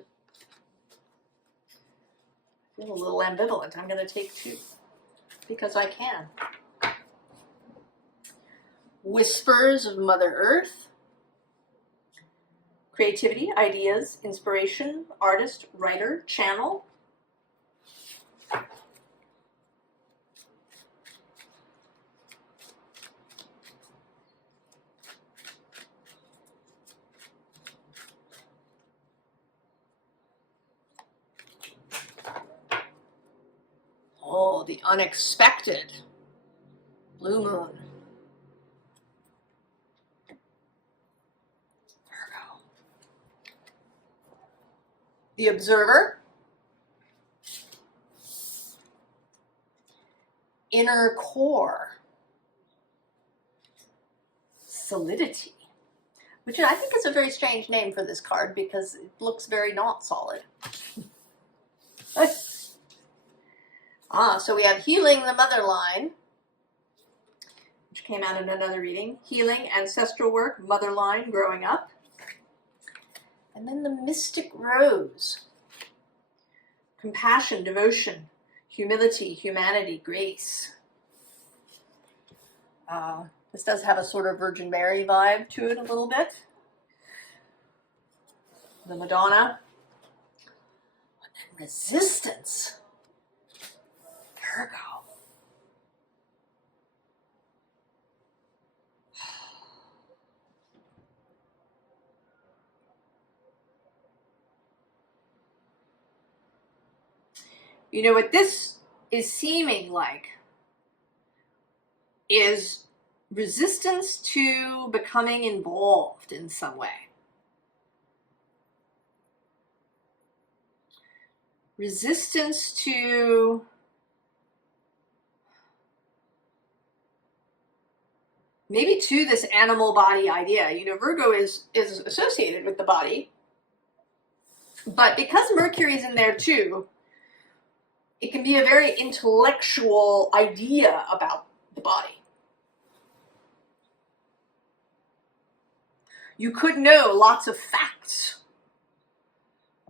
feel a little ambivalent. I'm going to take two because I can. Whispers of Mother Earth. Creativity, ideas, inspiration, artist, writer, channel. Oh, the unexpected. Blue moon. Virgo. The observer. Inner core. Solidity. Which I think is a very strange name for this card because it looks very not solid. So we have healing the mother line, which came out in another reading. Healing, ancestral work, mother line, growing up. And then the mystic rose. Compassion, devotion, humility, humanity, grace. This does have a sort of Virgin Mary vibe to it a little bit. The Madonna. And then resistance. Virgo. You know what this is seeming like is resistance to becoming involved in some way. Resistance to maybe to this animal body idea. You know, Virgo is associated with the body, but because Mercury is in there too, it can be a very intellectual idea about the body. You could know lots of facts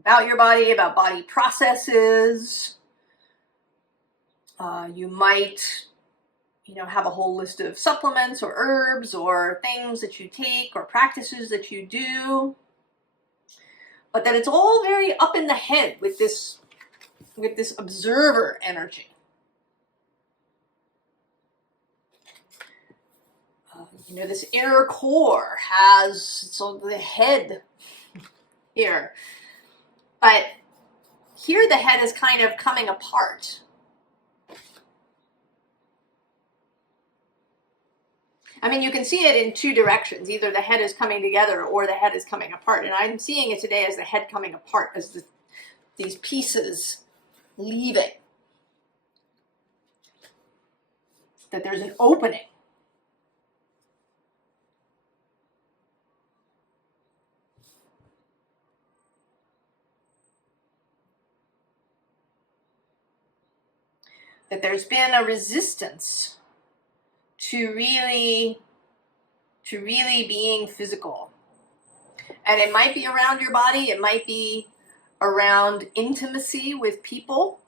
about your body, about body processes. You might, have a whole list of supplements or herbs or things that you take or practices that you do. But that it's all very up in the head with this observer energy. This inner core has the head here. But here the head is kind of coming apart. I mean, you can see it in two directions. Either the head is coming together or the head is coming apart. And I'm seeing it today as the head coming apart, as these pieces leaving. That there's an opening. That there's been a resistance to really being physical. And it might be around your body, it might be around intimacy with people.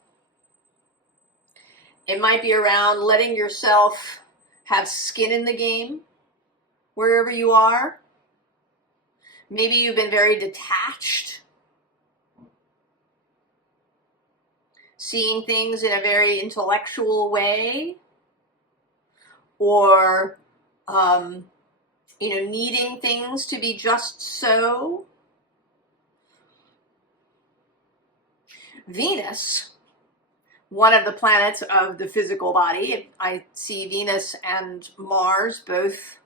It might be around letting yourself have skin in the game wherever you are. Maybe you've been very detached, seeing things in a very intellectual way, or needing things to be just so. Venus, one of the planets of the physical body, I see Venus and Mars both,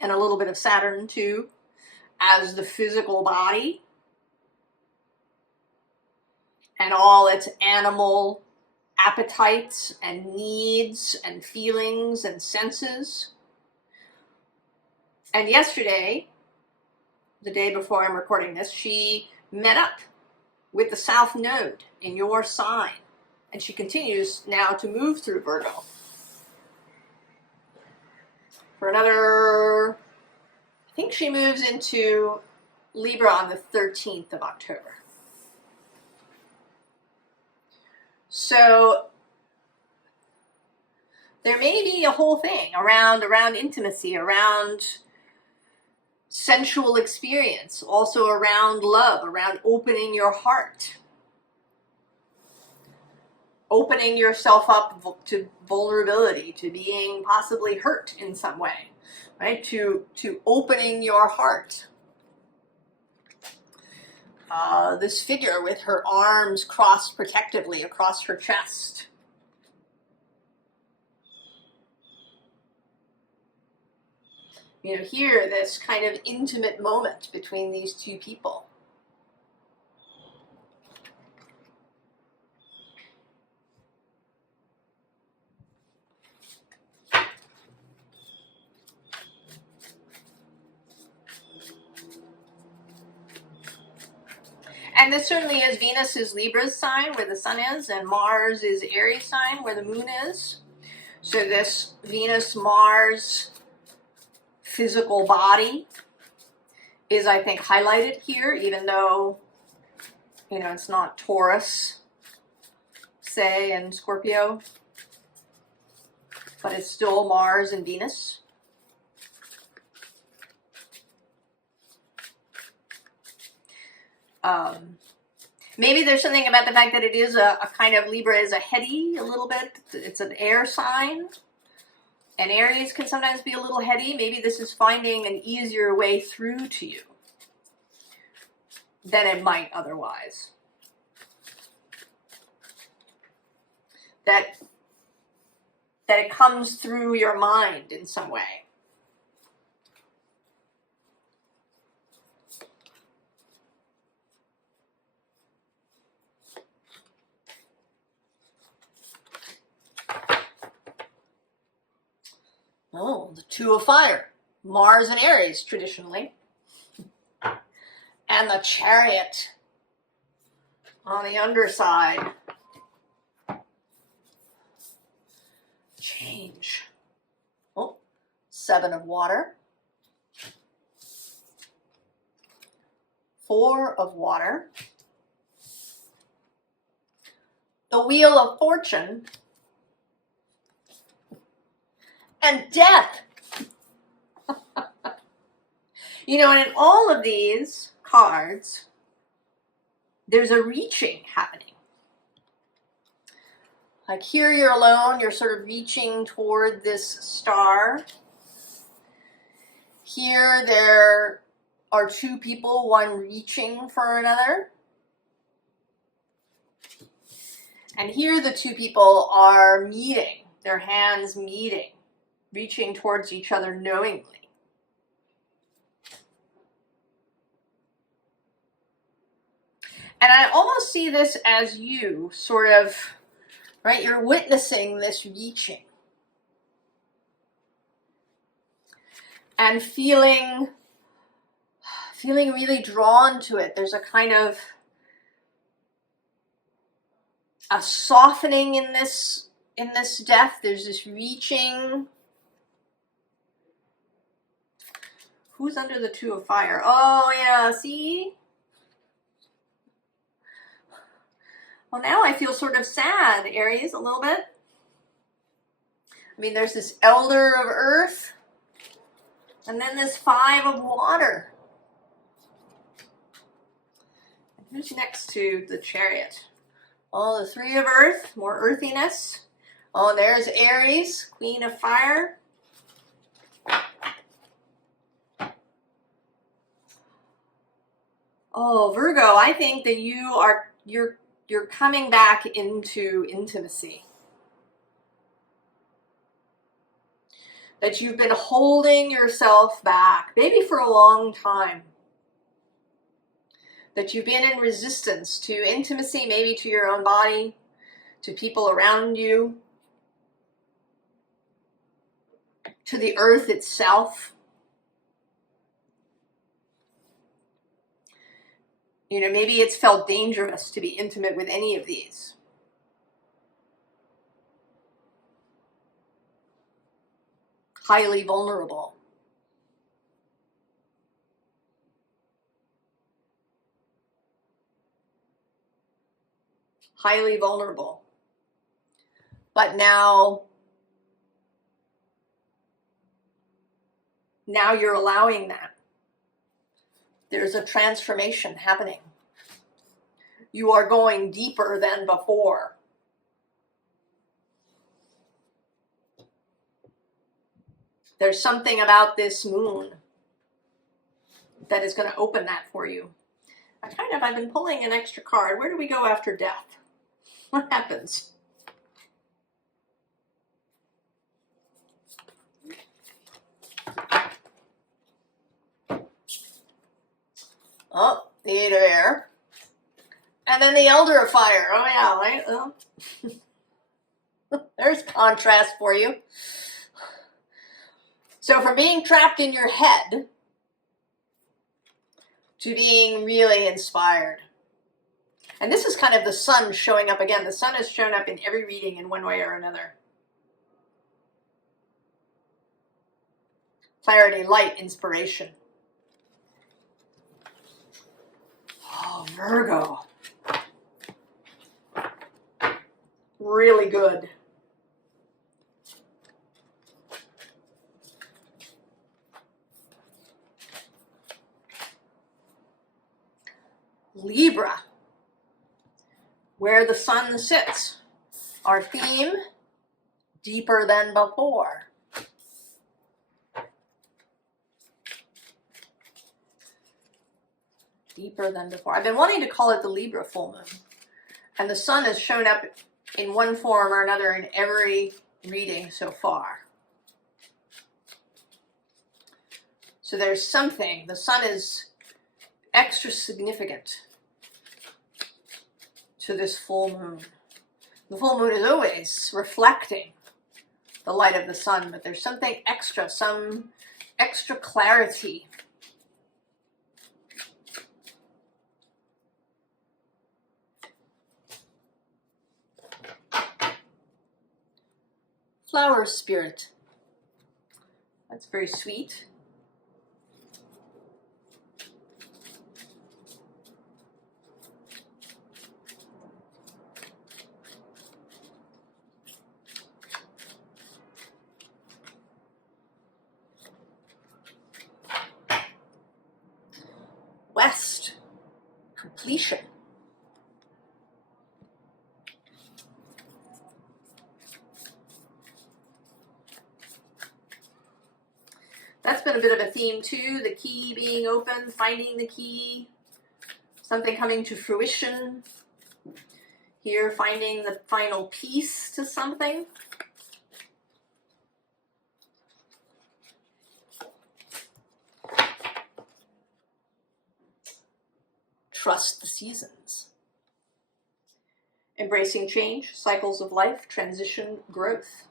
and a little bit of Saturn too, as the physical body and all its animal appetites and needs and feelings and senses. And yesterday, the day before I'm recording this, she met up with the South Node in your sign. And she continues now to move through Virgo for another, I think she moves into Libra on the 13th of October. So there may be a whole thing around intimacy, around sensual experience, also around love, around opening your heart, opening yourself up to vulnerability, to being possibly hurt in some way, right? To opening your heart. This figure with her arms crossed protectively across her chest. Here, this kind of intimate moment between these two people. And this certainly is Venus is Libra's sign, where the sun is, and Mars is Aries sign, where the moon is. So this Venus-Mars physical body is, I think, highlighted here, even though, it's not Taurus, say, and Scorpio, but it's still Mars and Venus. Maybe there's something about the fact that it is a kind of, Libra is a heady a little bit. It's an air sign. And Aries can sometimes be a little heady. Maybe this is finding an easier way through to you than it might otherwise. That it comes through your mind in some way. Oh, the Two of Fire. Mars and Aries, traditionally. And the Chariot on the underside. Change. Oh, Seven of Water. Four of Water. the Wheel of Fortune, and Death. You know, and in all of these cards, there's a reaching happening. Like here you're alone, you're sort of reaching toward this star. Here there are two people, one reaching for another. And here the two people are meeting, their hands meeting, reaching towards each other knowingly. And I almost see this as you sort of, right, you're witnessing this reaching. And feeling really drawn to it. There's a kind of a softening in this death. There's this reaching. Who's under the Two of Fire? Oh yeah, see? Well, now I feel sort of sad, Aries, a little bit. I mean, there's this Elder of Earth, and then this Five of Water. And who's next to the Chariot? Oh, the Three of Earth, more earthiness. Oh, and there's Aries, Queen of Fire. Oh, Virgo, I think that you're coming back into intimacy. That you've been holding yourself back, maybe for a long time. That you've been in resistance to intimacy, maybe to your own body, to people around you, to the earth itself. You know, maybe it's felt dangerous to be intimate with any of these. Highly vulnerable. Highly vulnerable. But now you're allowing that. There's a transformation happening. You are going deeper than before. There's something about this moon that is going to open that for you. I've been pulling an extra card. Where do we go after death? What happens? Oh, the Eight of Air. And then the Elder of Fire. Oh yeah, right? Oh. There's contrast for you. So from being trapped in your head to being really inspired. And this is kind of the sun showing up again. The sun has shown up in every reading in one way or another. Clarity, light, inspiration. Oh, Virgo. Really good. Libra, where the sun sits. Our theme, deeper than before. Deeper than before. I've been wanting to call it the Libra full moon. And the sun has shown up in one form or another in every reading so far. So there's something. The sun is extra significant to this full moon. The full moon is always reflecting the light of the sun, but there's something extra, some extra clarity. Flower spirit. That's very sweet. completion. That's been a bit of a theme too, the key being open, finding the key, something coming to fruition. Here, finding the final piece to something. Trust the seasons. Embracing change, cycles of life, transition, growth.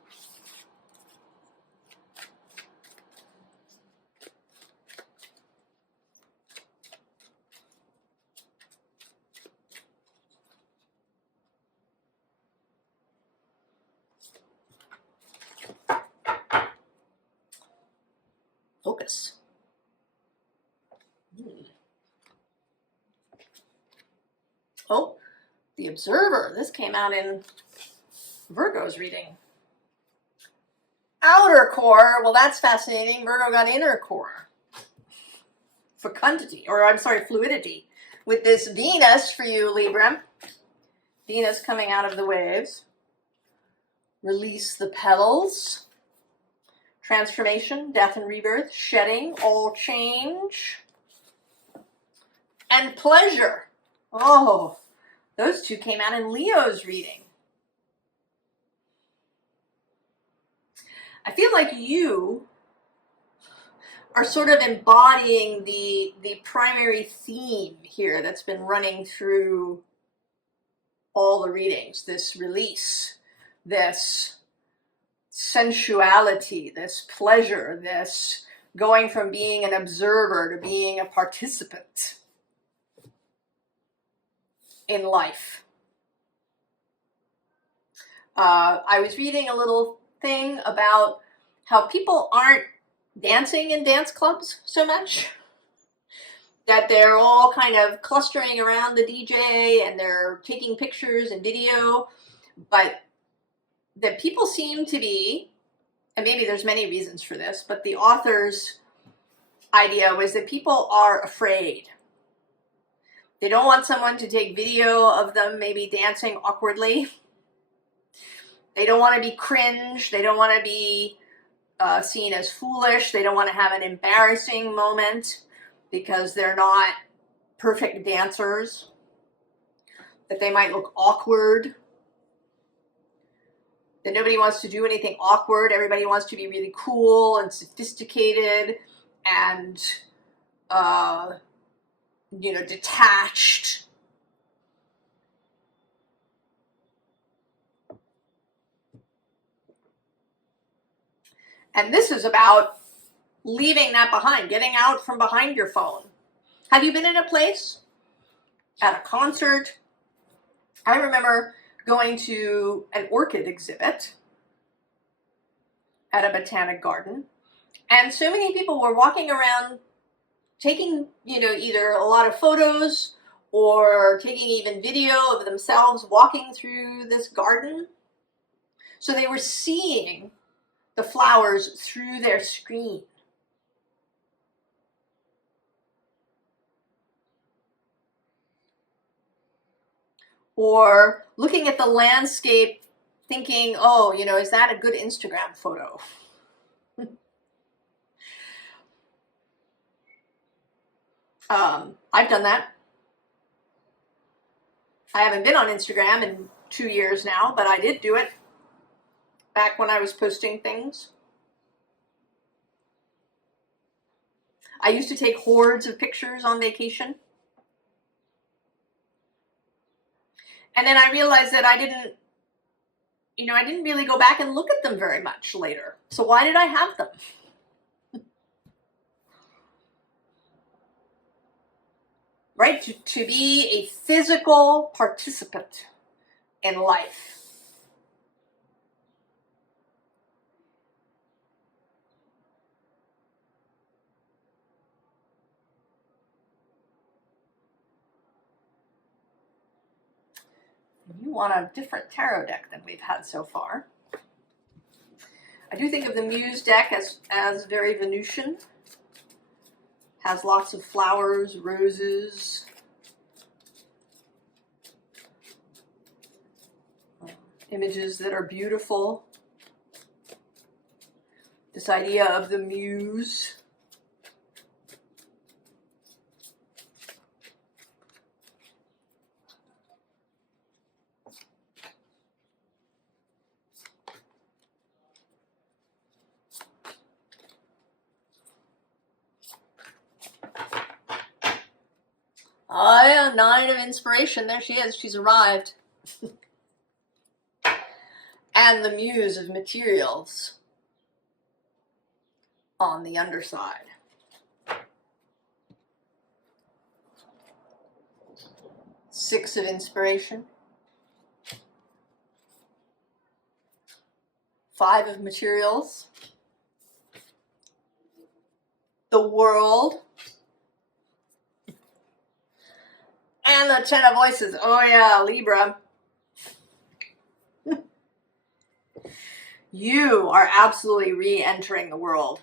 Focus. Oh, the Observer. This came out in Virgo's reading. Outer core. Well, that's fascinating. Virgo got inner core. Fecundity, or I'm sorry, fluidity. With this Venus for you, Libra. Venus coming out of the waves. Release the petals. Transformation, death and rebirth, shedding, all change. And pleasure. Oh, those two came out in Leo's reading. I feel like you are sort of embodying the primary theme here that's been running through all the readings. This release, this sensuality, this pleasure, this going from being an observer to being a participant in life. I was reading a little thing about how people aren't dancing in dance clubs so much, that they're all kind of clustering around the DJ and they're taking pictures and video, but that people seem to be, and maybe there's many reasons for this, but the author's idea was that people are afraid. They don't want someone to take video of them maybe dancing awkwardly. They don't want to be cringe. They don't want to be seen as foolish. They don't want to have an embarrassing moment because they're not perfect dancers. That they might look awkward. That nobody wants to do anything awkward. Everybody wants to be really cool and sophisticated and, detached. And this is about leaving that behind, getting out from behind your phone. Have you been in a place, at a concert? I remember going to an orchid exhibit at a botanic garden, and so many people were walking around taking, either a lot of photos or taking even video of themselves walking through this garden. So they were seeing the flowers through their screen. Or looking at the landscape thinking, oh, is that a good Instagram photo? I've done that. I haven't been on Instagram in 2 years now, but I did do it back when I was posting things. I used to take hordes of pictures on vacation. And then I realized that I didn't really go back and look at them very much later. So why did I have them? Right? To be a physical participant in life. You want a different tarot deck than we've had so far. I do think of the Muse deck as very Venusian. Has lots of flowers, roses, Images that are beautiful. This idea of the muse. Oh yeah, 9 of inspiration. There she is. She's arrived. And the muse of materials on the underside. Six of inspiration. 5 of materials. The world. And the 10 of voices. Oh yeah, Libra. You are absolutely re-entering the world.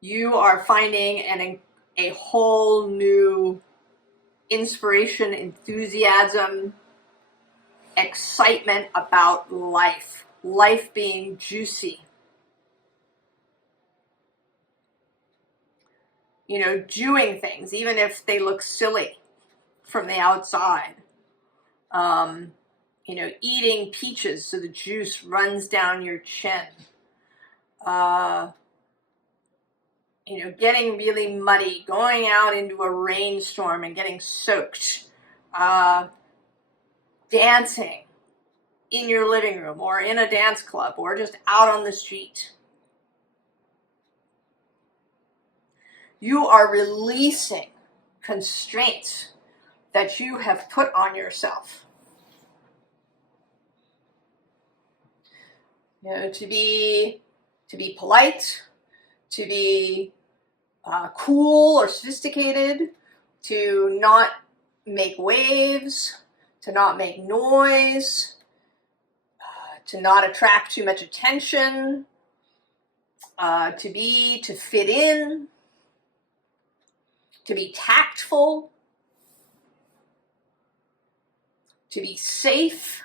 You are finding a whole new inspiration, enthusiasm, excitement about life. Life being juicy. You know, doing things, even if they look silly from the outside. You know, eating peaches so the juice runs down your chin. You know, getting really muddy, going out into a rainstorm and getting soaked. Dancing in your living room or in a dance club or just out on the street. You are releasing constraints that you have put on yourself. You know, to be polite, to be cool or sophisticated, to not make waves, to not make noise, to not attract too much attention, to fit in, to be tactful, to be safe.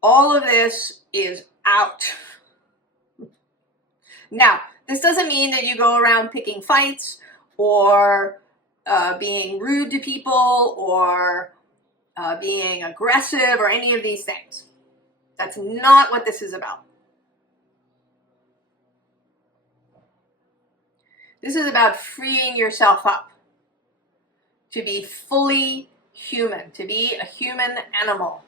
All of this is out. Now, this doesn't mean that you go around picking fights or being rude to people or being aggressive or any of these things. That's not what this is about. This is about freeing yourself up to be fully human, to be a human animal,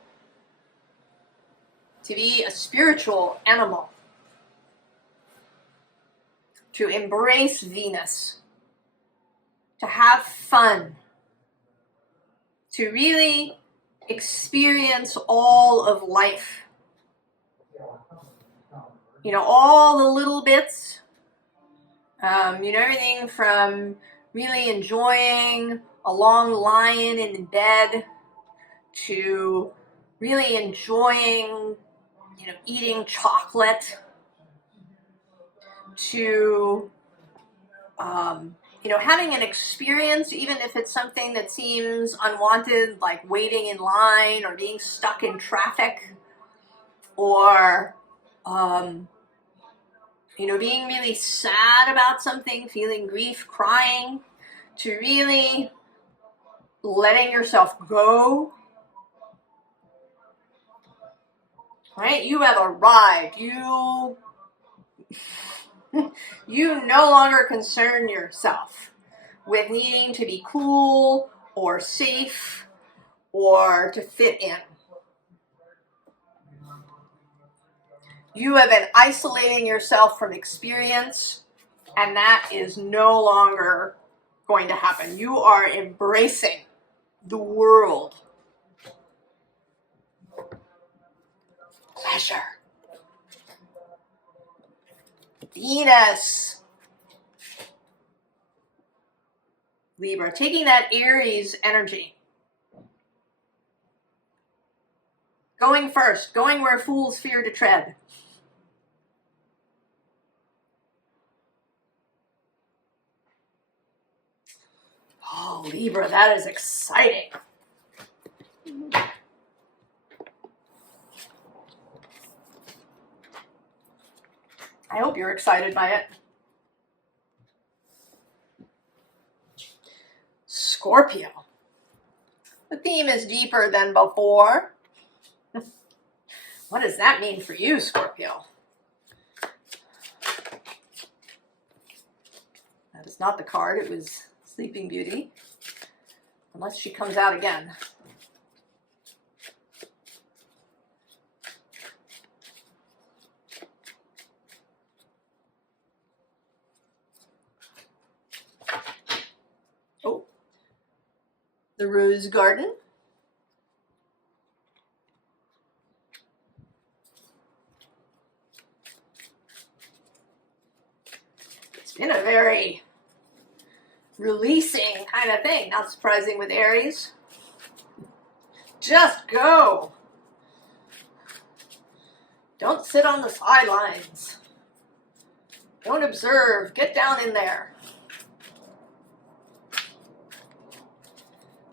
to be a spiritual animal, to embrace Venus, to have fun, to really experience all of life. You know, all the little bits, you know, everything from really enjoying a long lie-in in bed to really enjoying, you know, eating chocolate to, you know, having an experience, even if it's something that seems unwanted, like waiting in line or being stuck in traffic or, you know, being really sad about something, feeling grief, crying, to really letting yourself go. Right? You have arrived. You no longer concern yourself with needing to be cool or safe or to fit in. You have been isolating yourself from experience, and that is no longer going to happen. You are embracing the world. Pleasure. Venus. Libra, taking that Aries energy. Going first, going where fools fear to tread. Oh, Libra, that is exciting. I hope you're excited by it. Scorpio. The theme is deeper than before. What does that mean for you, Scorpio? That is not the card, it was Sleeping Beauty. Unless she comes out again. Oh, the Rose Garden. It's been a very releasing kind of thing. Not surprising with Aries. Just go. Don't sit on the sidelines. Don't observe. Get down in there.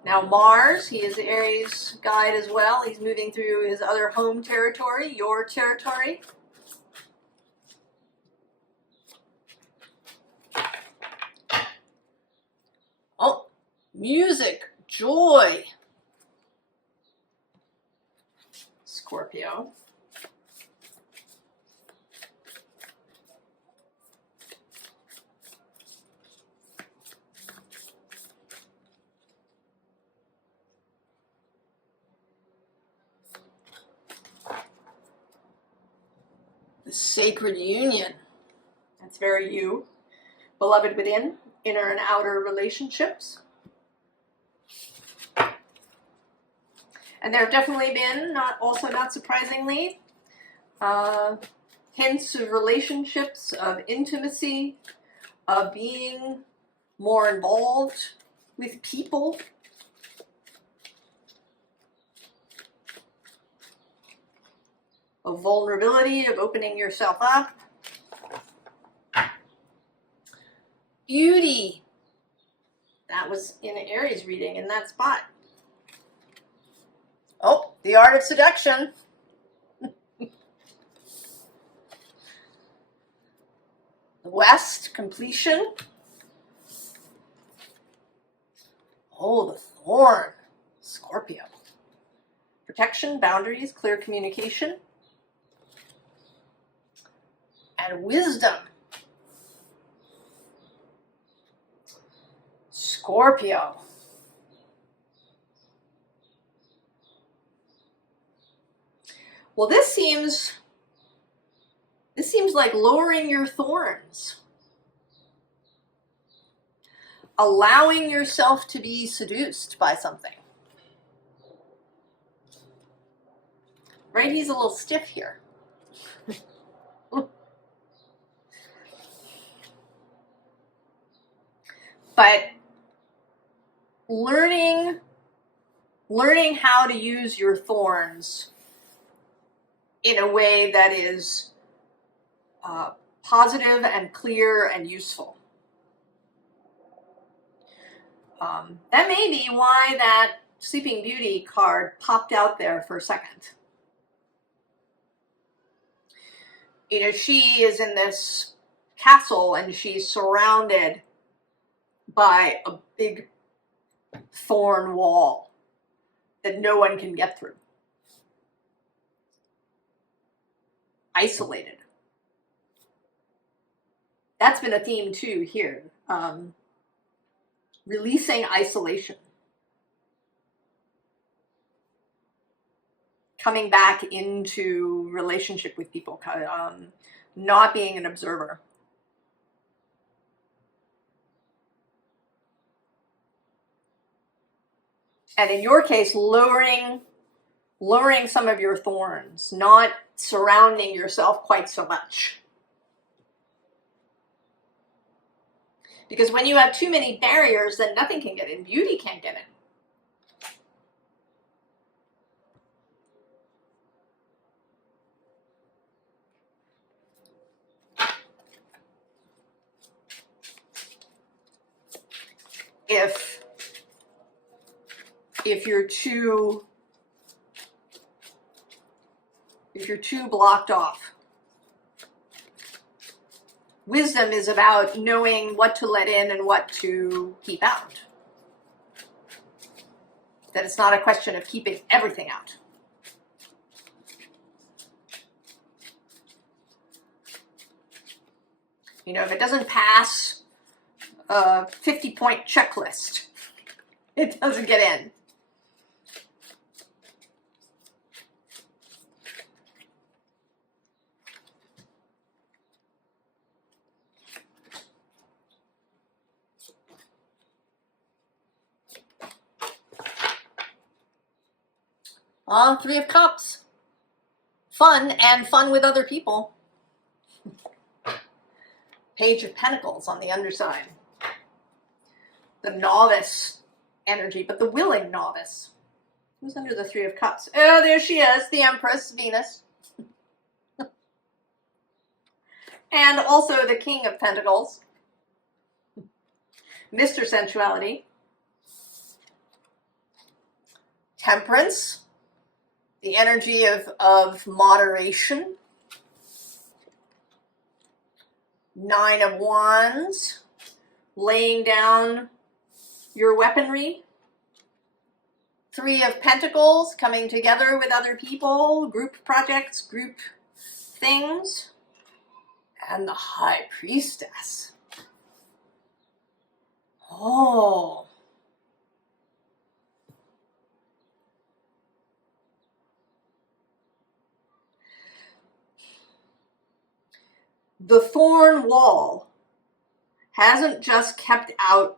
Now Mars, he is Aries guide as well. He's moving through his other home territory, your territory. Oh, music, joy. Scorpio. The sacred union. That's very you. Beloved within, inner and outer relationships. And there have definitely been, not surprisingly, hints of relationships, of intimacy, of being more involved with people. Of vulnerability, of opening yourself up. Beauty. That was in an Aries reading in that spot. Oh, the art of seduction. The West, completion. Oh, the Thorn, Scorpio. Protection, boundaries, clear communication. And wisdom. Scorpio. Well, this seems like lowering your thorns. Allowing yourself to be seduced by something. Right? He's a little stiff here. But learning how to use your thorns in a way that is positive and clear and useful. That may be why that Sleeping Beauty card popped out there for a second. You know, she is in this castle and she's surrounded by a big thorn wall that no one can get through. Isolated. That's been a theme too here. Releasing isolation. Coming back into relationship with people. Not being an observer. And in your case, lowering some of your thorns, not surrounding yourself quite so much. Because when you have too many barriers, then nothing can get in. Beauty can't get in. If if you're too blocked off. Wisdom is about knowing what to let in and what to keep out. That it's not a question of keeping everything out. You know, if it doesn't pass a 50-point checklist, it doesn't get in. Three of Cups. Fun, and fun with other people. Page of Pentacles on the underside. The novice energy, but the willing novice. Who's under the Three of Cups? Oh, there she is, the Empress, Venus. And also the King of Pentacles. Mr. Sensuality. Temperance. The energy of moderation. Nine of Wands. Laying down your weaponry. Three of Pentacles, coming together with other people, group projects, group things. And the High Priestess. Oh. The thorn wall hasn't just kept out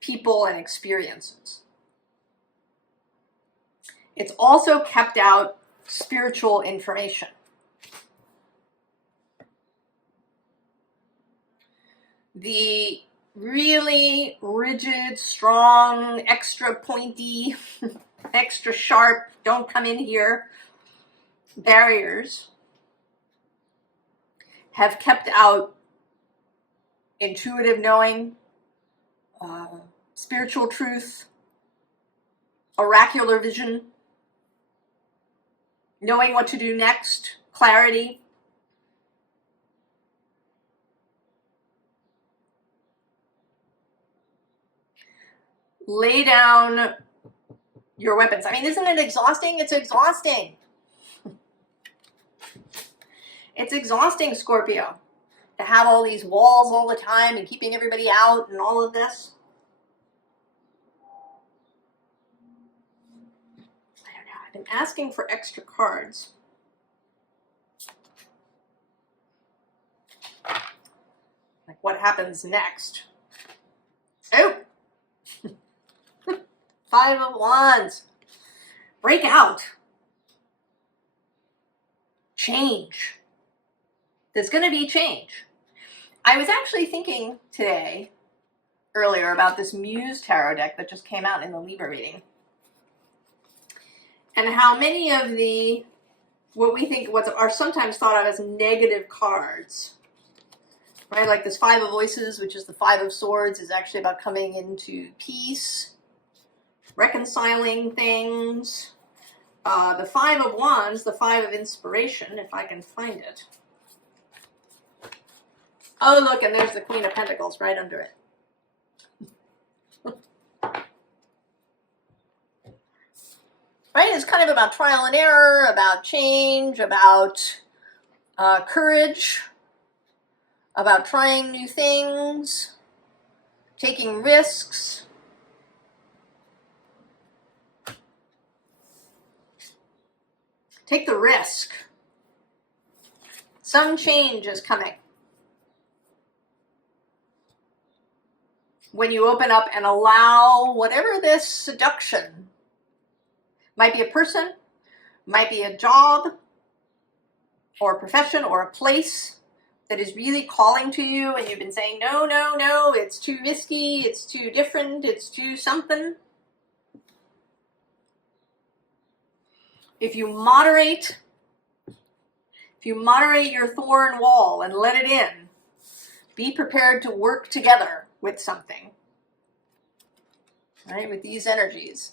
people and experiences. It's also kept out spiritual information. The really rigid, strong, extra pointy, extra sharp, don't come in here barriers have kept out intuitive knowing, spiritual truth, oracular vision, knowing what to do next, clarity. Lay down your weapons. I mean, isn't it exhausting? It's exhausting. It's exhausting, Scorpio, to have all these walls all the time and keeping everybody out and all of this. I don't know. I've been asking for extra cards. Like what happens next? Oh! Five of Wands. Break out. Change. There's going to be change. I was actually thinking today, earlier, about this Muse Tarot deck that just came out in the Libra reading. And how many of the, what are sometimes thought of as negative cards, right? Like this Five of Voices, which is the Five of Swords, is actually about coming into peace, reconciling things. The Five of Wands, the Five of Inspiration, if I can find it. Oh, look, and there's the Queen of Pentacles right under it. Right? It's kind of about trial and error, about change, about courage, about trying new things, taking risks. Take the risk. Some change is coming. When you open up and allow whatever this seduction, might be a person, might be a job, or a profession, or a place that is really calling to you, and you've been saying, no, no, no, it's too risky, it's too different, it's too something. If you moderate your thorn wall and let it in, be prepared to work together with something, right? With these energies.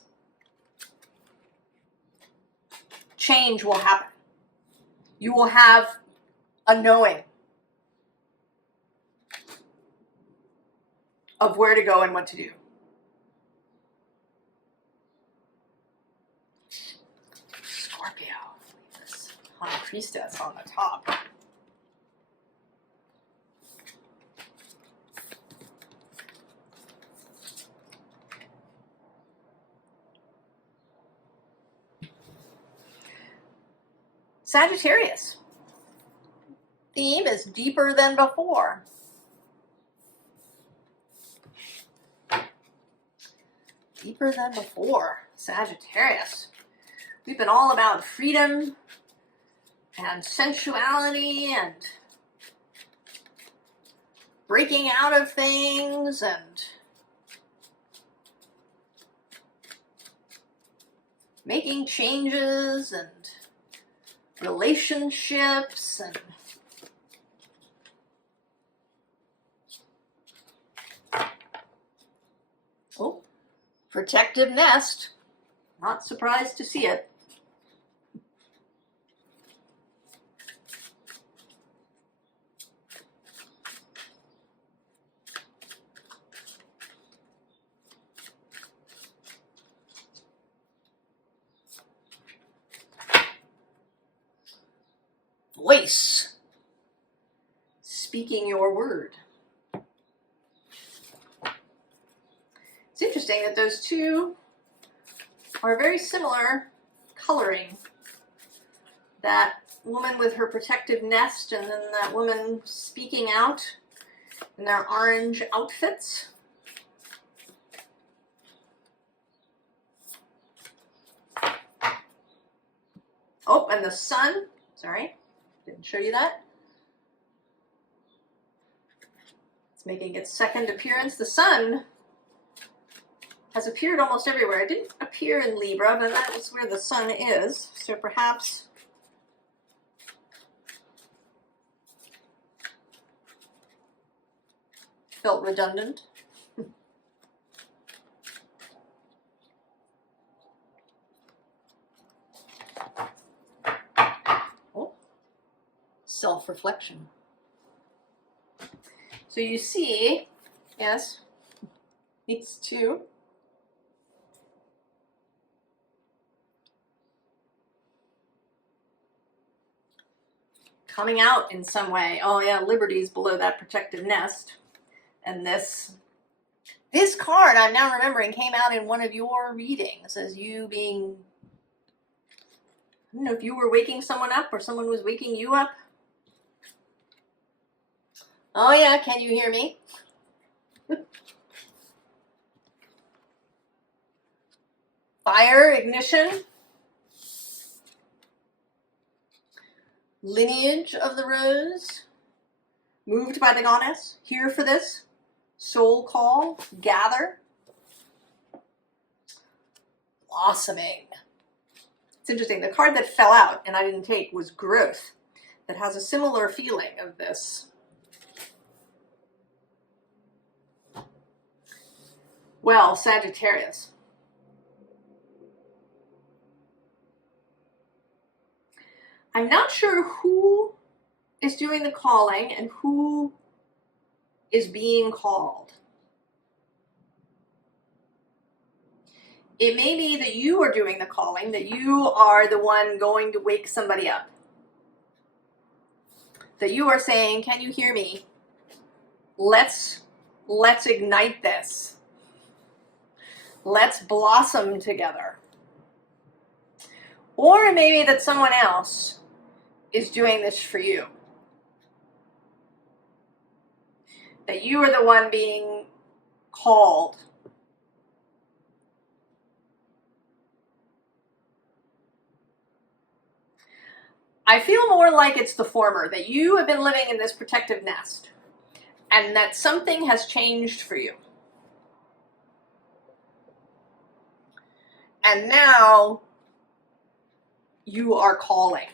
change will happen. You will have a knowing of where to go and what to do. Scorpio, this High Priestess on the top. Sagittarius. Theme is deeper than before. Deeper than before, Sagittarius. We've been all about freedom and sensuality and breaking out of things and making changes and relationships and protective nest. Not surprised to see it. Voice. Speaking your word. It's interesting that those two are very similar coloring. That woman with her protective nest and then that woman speaking out in their orange outfits. Oh, and the sun. Sorry, didn't show you that. It's making its second appearance. The sun has appeared almost everywhere. It didn't appear in Libra, but that is where the sun is. So perhaps felt redundant. Oh, self-reflection. So you see, yes, these two. Coming out in some way. Oh yeah, Liberty's below that protective nest. And this card, I'm now remembering, came out in one of your readings as you being, I don't know if you were waking someone up or someone was waking you up. Oh yeah, can you hear me? Fire, ignition. Lineage of the rose, moved by the goddess, here for this, soul call, gather, blossoming. It's interesting, the card that fell out and I didn't take was growth, that has a similar feeling of this. Well, Sagittarius. I'm not sure who is doing the calling and who is being called. It may be that you are doing the calling, that you are the one going to wake somebody up. That you are saying, can you hear me? Let's ignite this. Let's blossom together. Or it may be that someone else is doing this for you. That you are the one being called. I feel more like it's the former, that you have been living in this protective nest and that something has changed for you. And now you are calling.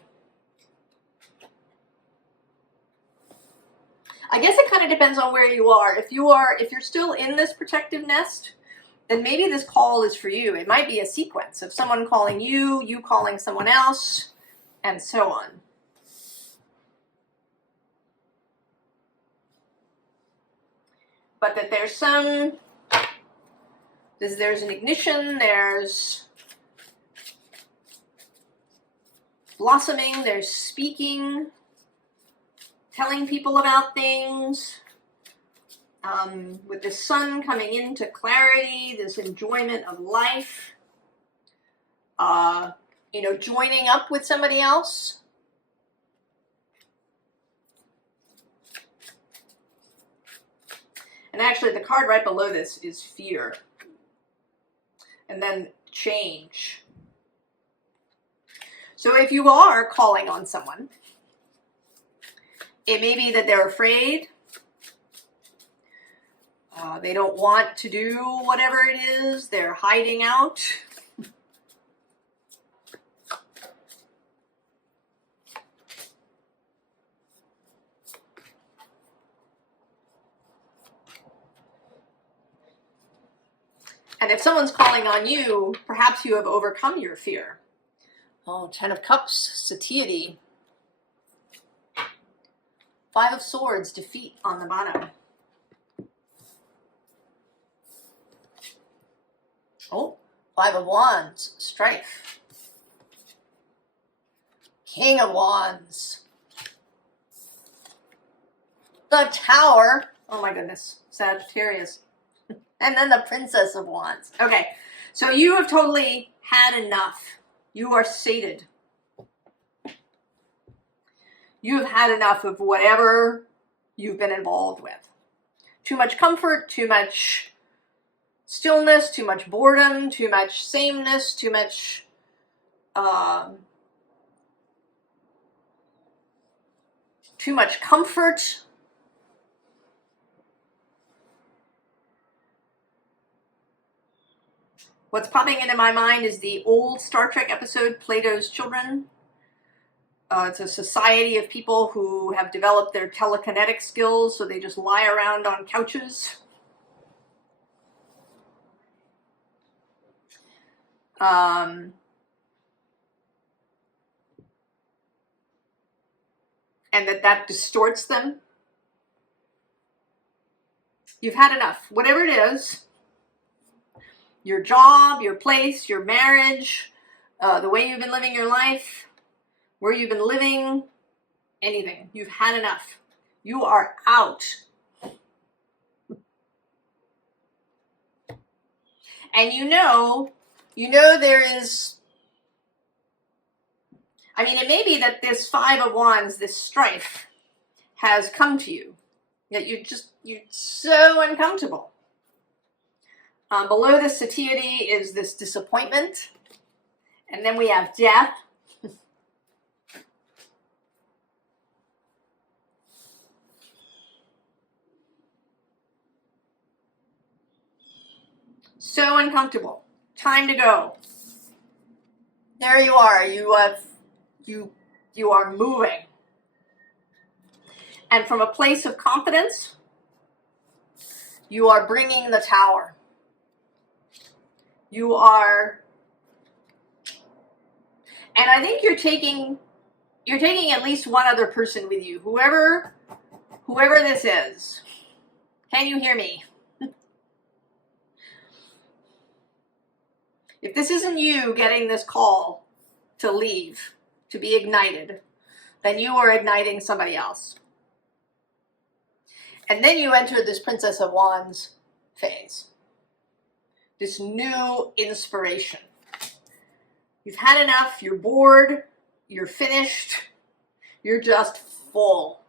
I guess it kind of depends on where you are. If you're still in this protective nest, then maybe this call is for you. It might be a sequence of someone calling you, you calling someone else, and so on. But that there's there's an ignition, there's blossoming, there's speaking, telling people about things, with the sun coming into clarity, this enjoyment of life, you know, joining up with somebody else. And actually the card right below this is fear. And then change. So if you are calling on someone, it may be that they're afraid. They don't want to do whatever it is. They're hiding out. And if someone's calling on you, perhaps you have overcome your fear. Oh, 10 of Cups, satiety. 5 of Swords, defeat on the bottom. Oh, 5 of Wands, strife. King of Wands. The Tower. Oh my goodness, Sagittarius. And then the Princess of Wands. Okay, so you have totally had enough. You are sated. You have had enough of whatever you've been involved with. Too much comfort, too much stillness, too much boredom, too much sameness, too much comfort. What's popping into my mind is the old Star Trek episode, Plato's Children. It's a society of people who have developed their telekinetic skills, so they just lie around on couches. And that distorts them. You've had enough. Whatever it is, your job, your place, your marriage, the way you've been living your life, where you've been living, anything. You've had enough. You are out. And you know there is, I mean, it may be that this 5 of Wands, this strife, has come to you. That you're so uncomfortable. Below the satiety is this disappointment. And then we have death. So uncomfortable. Time to go. There you are. You are moving. And from a place of confidence, you are bringing the Tower. You are, and I think you're taking at least one other person with you. Whoever this is. Can you hear me? If this isn't you getting this call to leave, to be ignited, then you are igniting somebody else. And then you enter this Princess of Wands phase. This new inspiration. You've had enough, you're bored, you're finished, you're just full.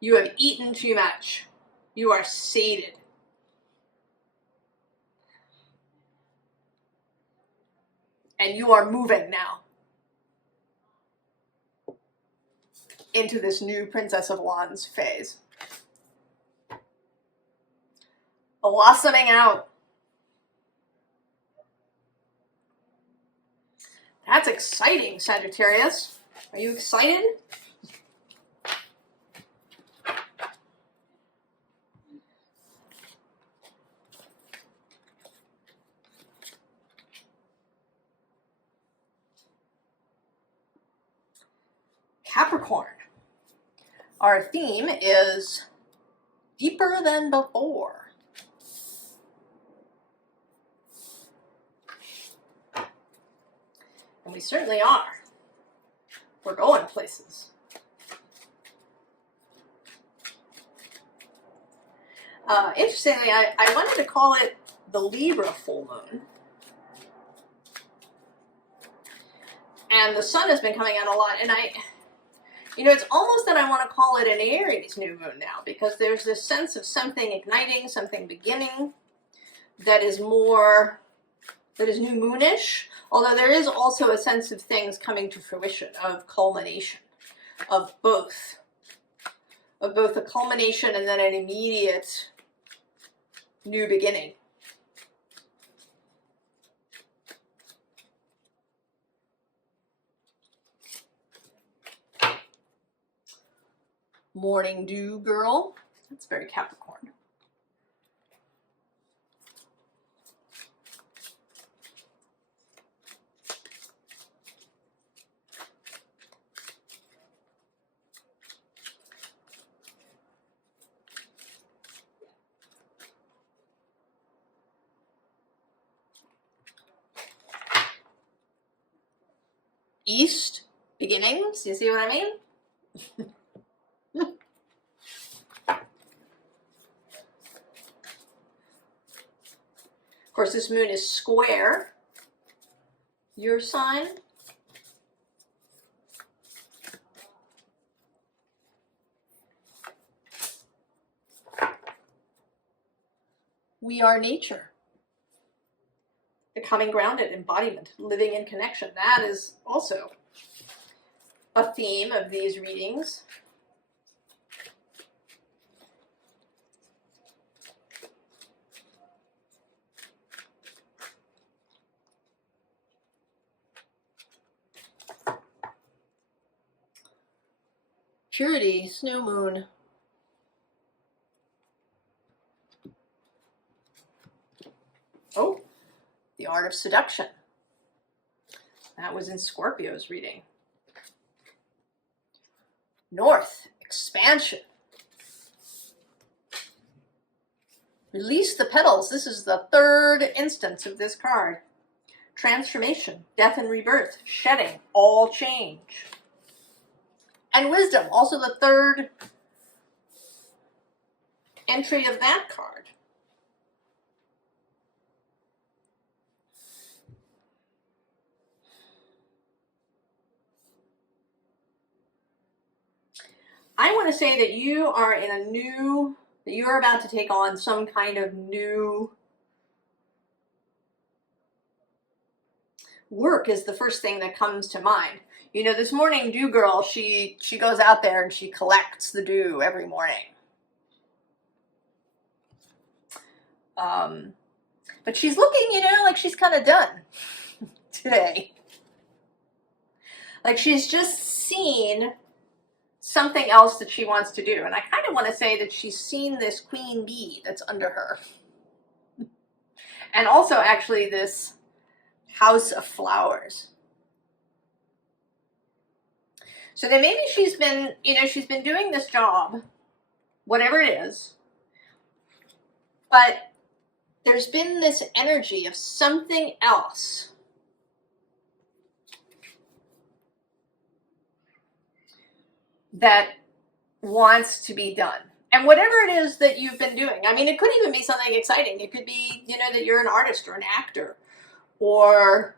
You have eaten too much. You are sated. And you are moving now into this new Princess of Wands phase. Blossoming out. That's exciting, Sagittarius. Are you excited? Capricorn, our theme is deeper than before. And we certainly are. We're going places. Interestingly, I wanted to call it the Libra full moon. And the sun has been coming out a lot. And it's almost that I want to call it an Aries new moon now, because there's this sense of something igniting, something beginning that is new moonish. Although there is also a sense of things coming to fruition, of culmination, of both a culmination and then an immediate new beginning. Morning dew girl. That's very Capricorn. East beginnings, you see what I mean? Of course, this moon is square your sign. We are nature. Becoming grounded, embodiment, living in connection. That is also a theme of these readings. Purity, snow moon. Oh, the art of seduction. That was in Scorpio's reading. North, expansion. Release the petals. This is the third instance of this card. Transformation, death and rebirth, shedding, all change. And wisdom, also the third entry of that card. I want to say that you are you're about to take on some kind of new work is the first thing that comes to mind. This morning dew girl, she goes out there and she collects the dew every morning. But she's looking, like she's kind of done today. Like she's just seen something else that she wants to do. And I kind of want to say that she's seen this queen bee that's under her. And also actually this house of flowers. So then maybe she's been doing this job, whatever it is, but there's been this energy of something else that wants to be done. And whatever it is that you've been doing, it could even be something exciting. It could be, that you're an artist or an actor or,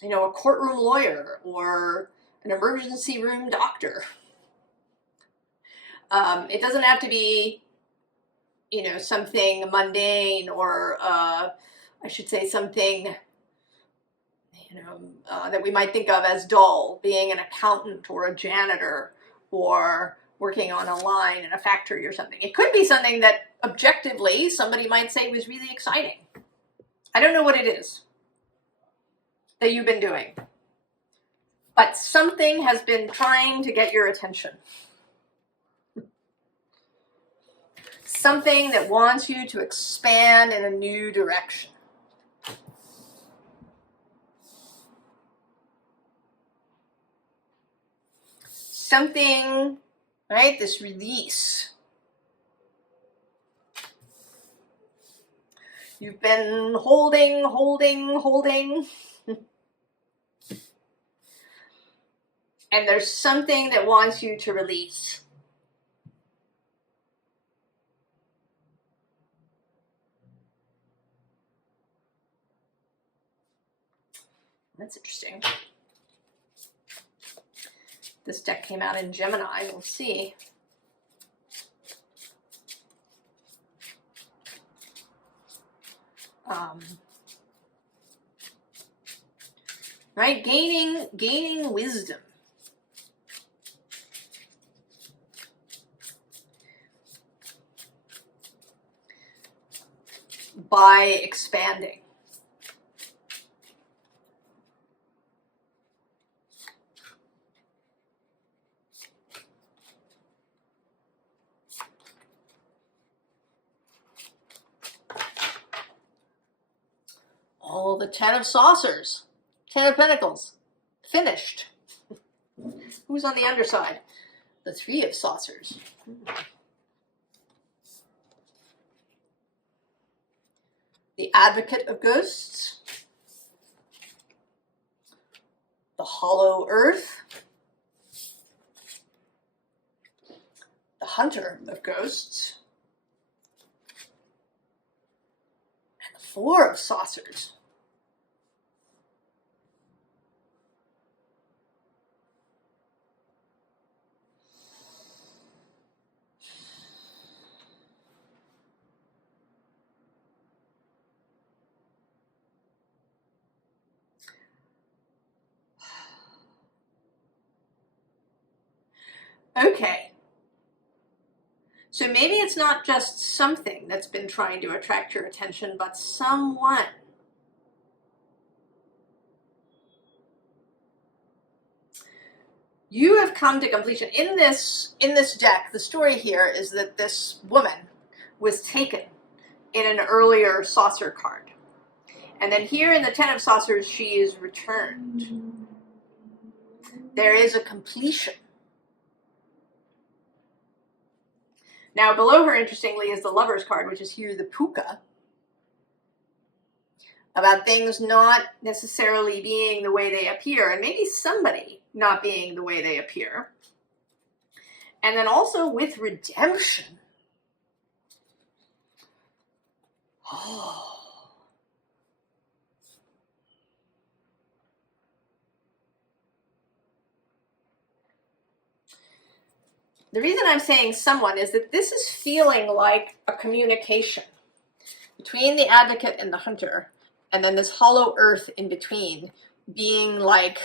a courtroom lawyer or an emergency room doctor. It doesn't have to be, something mundane or, I should say something, that we might think of as dull, being an accountant or a janitor or working on a line in a factory or something. It could be something that objectively somebody might say was really exciting. I don't know what it is that you've been doing, but something has been trying to get your attention. Something that wants you to expand in a new direction. something, right? This release. You've been holding. And there's something that wants you to release. That's interesting. This deck came out in Gemini. We'll see. Right? Gaining wisdom. By expanding. Oh, the Ten of Saucers. Ten of Pentacles. Finished. Who's on the underside? The Three of Saucers. The Advocate of Ghosts. The Hollow Earth. The Hunter of Ghosts. And the Four of Saucers. Okay, so maybe it's not just something that's been trying to attract your attention, but someone. You have come to completion. In this deck, the story here is that this woman was taken in an earlier saucer card. And then here in the Ten of Saucers, she is returned. There is a completion. Now, below her, interestingly, is the Lover's card, which is here the Puka, about things not necessarily being the way they appear, and maybe somebody not being the way they appear. And then also with redemption. Oh. The reason I'm saying someone is that this is feeling like a communication between the Advocate and the Hunter, and then this hollow earth in between being like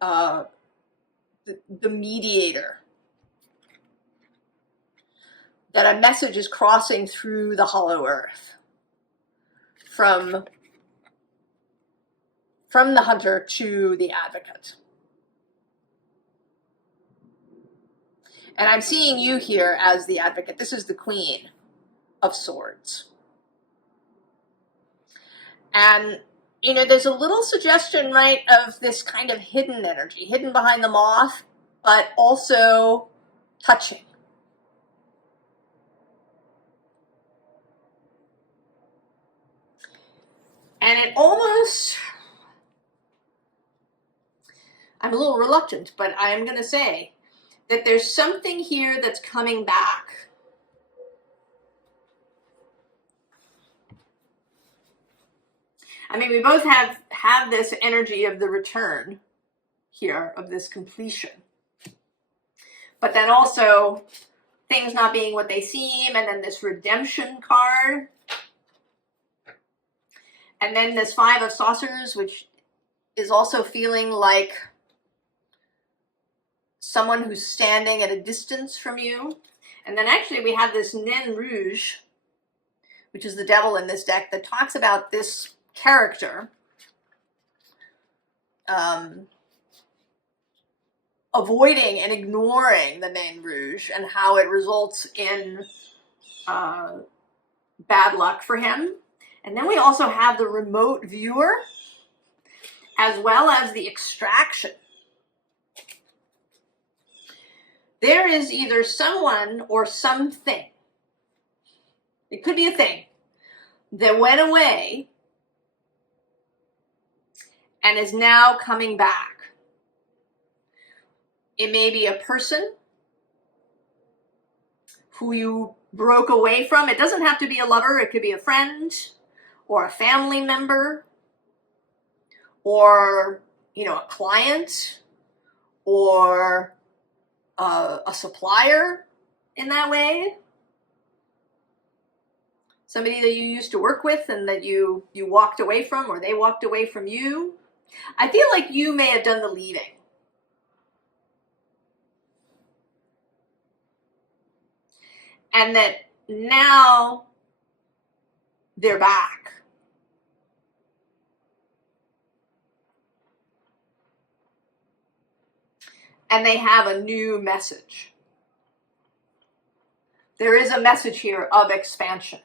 the mediator. That a message is crossing through the hollow earth from the Hunter to the Advocate. And I'm seeing you here as the Advocate. This is the Queen of Swords. And, you know, there's a little suggestion, right, of this kind of hidden energy, hidden behind the moth, but also touching. And it almost, I'm a little reluctant, but I am going to say that there's something here that's coming back. I mean, we both have this energy of the return here, of this completion. But then also things not being what they seem, and then this redemption card. And then this Five of Saucers, which is also feeling like someone who's standing at a distance from you. And then actually we have this Nain Rouge, which is the devil in this deck, that talks about this character avoiding and ignoring the Nain Rouge and how it results in bad luck for him. And then we also have the Remote Viewer, as well as the Extraction. there is either someone or something, it could be a thing, that went away and is now coming back. It may be a person who you broke away from. It doesn't have to be a lover. It could be a friend or a family member or, you know, a client or a supplier in that way. Somebody that you used to work with and that you walked away from, or they walked away from you. I feel like you may have done the leaving. And that now they're back. And they have a new message. There is a message here of expansion,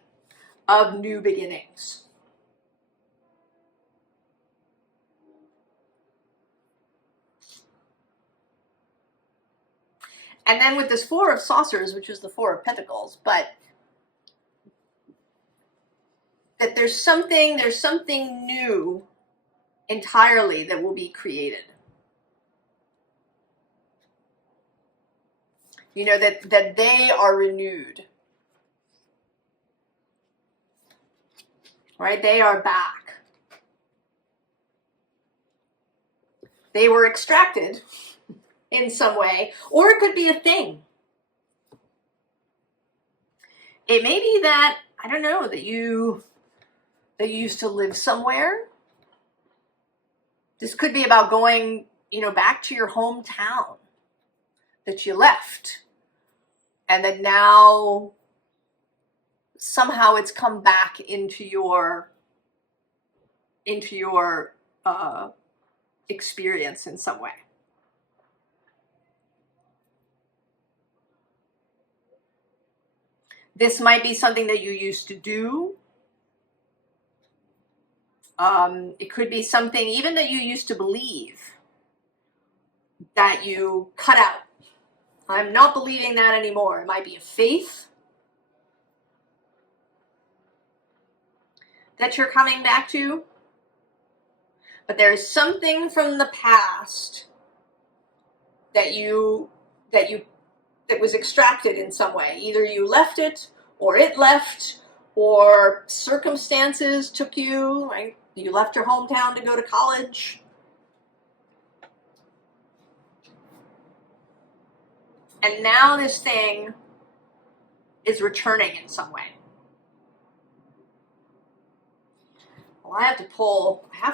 of new beginnings. And then with this Four of Saucers, which is the Four of Pentacles, but that there's something new entirely that will be created. You know, that they are renewed. Right? They are back. They were extracted in some way, or it could be a thing. It may be that, I don't know, that you used to live somewhere. This could be about going, you know, back to your hometown that you left, and that now somehow it's come back into your experience in some way. This might be something that you used to do. It could be something even that you used to believe that you cut out. I'm not believing that anymore. It might be a faith that you're coming back to. But there's something from the past that was extracted in some way. Either you left it, or it left, or circumstances took you, right? You left your hometown to go to college. And now this thing is returning in some way. Well, I have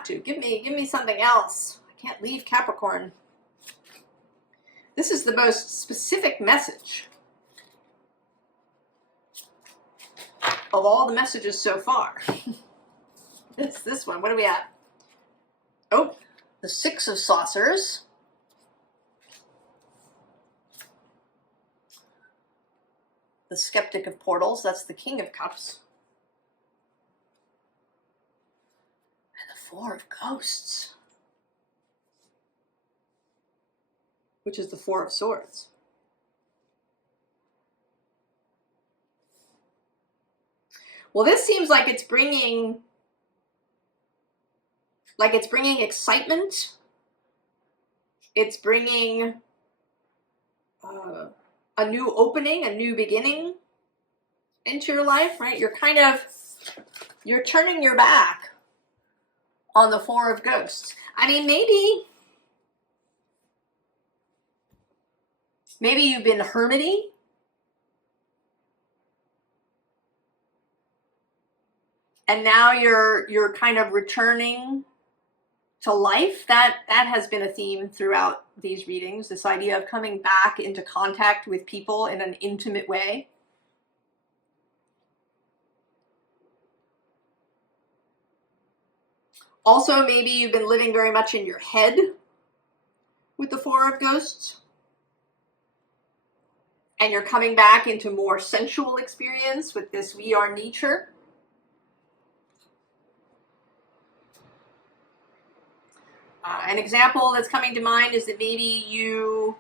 to. Give me something else. I can't leave Capricorn. This is the most specific message of all the messages so far. It's this one. What do we have? Oh, the Six of Saucers. The Skeptic of Portals. That's the King of Cups. And the Four of Ghosts, which is the Four of Swords. Well, this seems like it's bringing excitement. It's bringing a new opening, a new beginning into your life, right? You're turning your back on the Four of Ghosts. I mean, maybe you've been hermity. And now you're kind of returning to life. That has been a theme throughout these readings, this idea of coming back into contact with people in an intimate way. Also, maybe you've been living very much in your head with the Four of Ghosts, and you're coming back into more sensual experience with this We Are Nature. An example that's coming to mind is that maybe you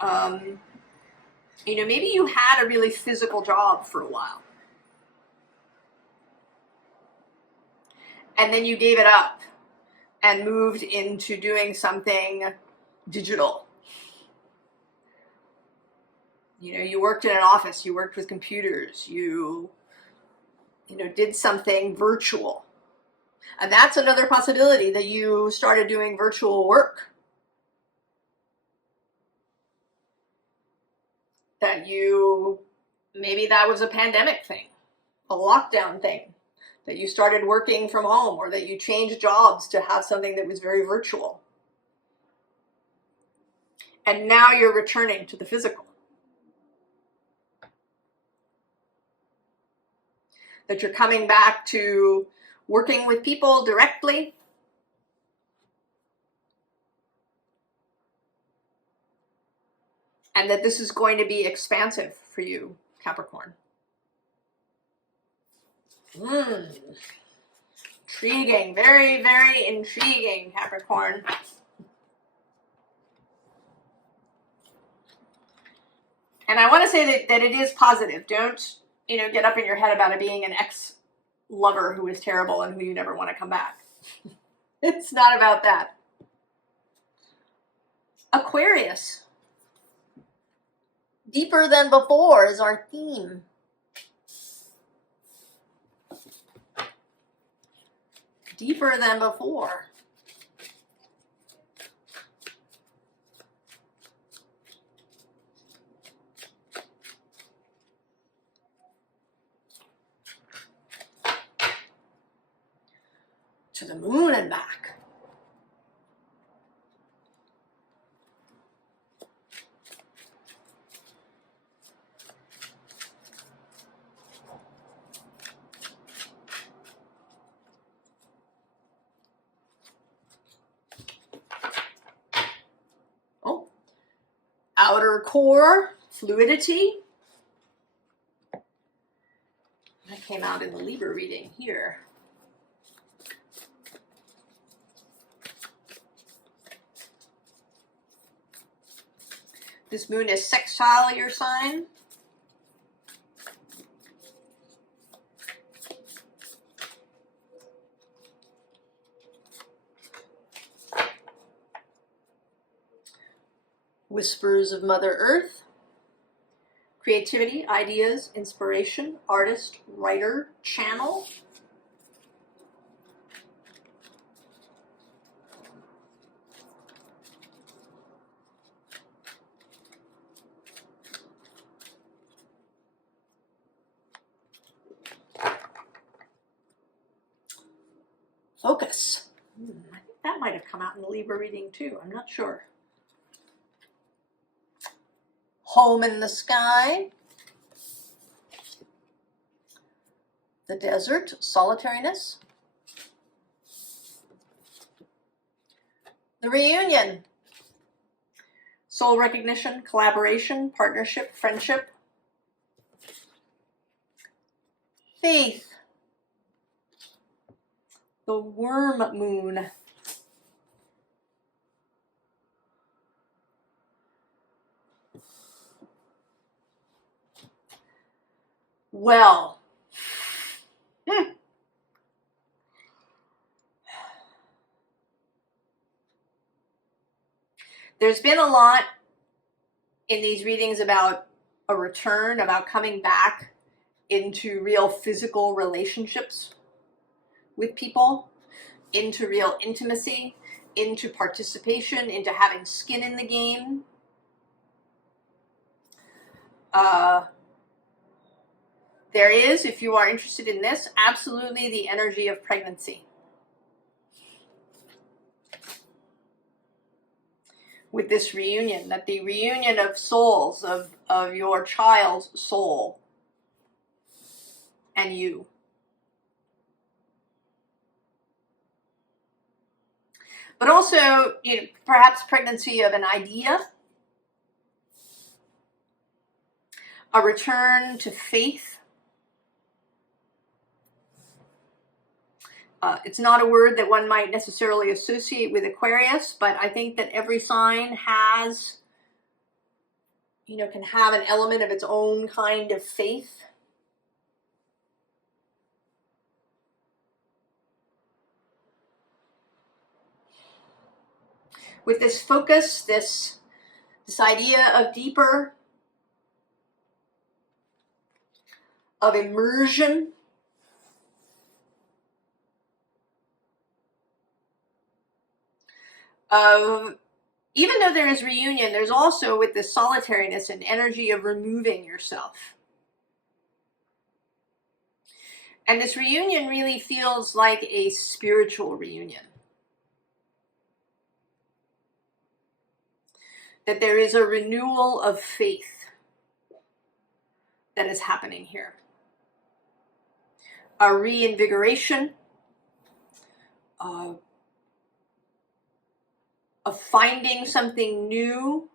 You know, maybe you had a really physical job for a while. And then you gave it up and moved into doing something digital. You know, you worked in an office, you worked with computers, you know, did something virtual. And that's another possibility, that you started doing virtual work. That you, maybe that was a pandemic thing, a lockdown thing, that you started working from home, or that you changed jobs to have something that was very virtual. And now you're returning to the physical. That you're coming back to working with people directly. And that this is going to be expansive for you, Capricorn. Intriguing, very, very intriguing, Capricorn. And I want to say that it is positive. Don't, you know, get up in your head about it being an ex-lover who is terrible and who you never want to come back. It's not about that. Aquarius. Deeper than before is our theme. Deeper than before. To the moon and back. Oh, outer core, fluidity. That came out in the Libra reading here. This moon is sextile your sign. Whispers of Mother Earth. Creativity, ideas, inspiration, artist, writer, channel. Focus. I think that might have come out in the Libra reading too. I'm not sure. Home in the sky. The desert, solitariness. The reunion. Soul recognition, collaboration, partnership, friendship. Faith. The worm moon. Well, there's been a lot in these readings about a return, about coming back into real physical relationships with people, into real intimacy, into participation, into having skin in the game. There is, if you are interested in this, absolutely the energy of pregnancy. With this reunion, that the reunion of souls, of your child's soul and you. But also, you know, perhaps pregnancy of an idea, a return to faith. It's not a word that one might necessarily associate with Aquarius, but I think that every sign has you know, can have an element of its own kind of faith. With this focus, this idea of deeper, of immersion, of, even though there is reunion, there's also, with this solitariness, an energy of removing yourself. And this reunion really feels like a spiritual reunion. That there is a renewal of faith that is happening here. A reinvigoration of finding something new,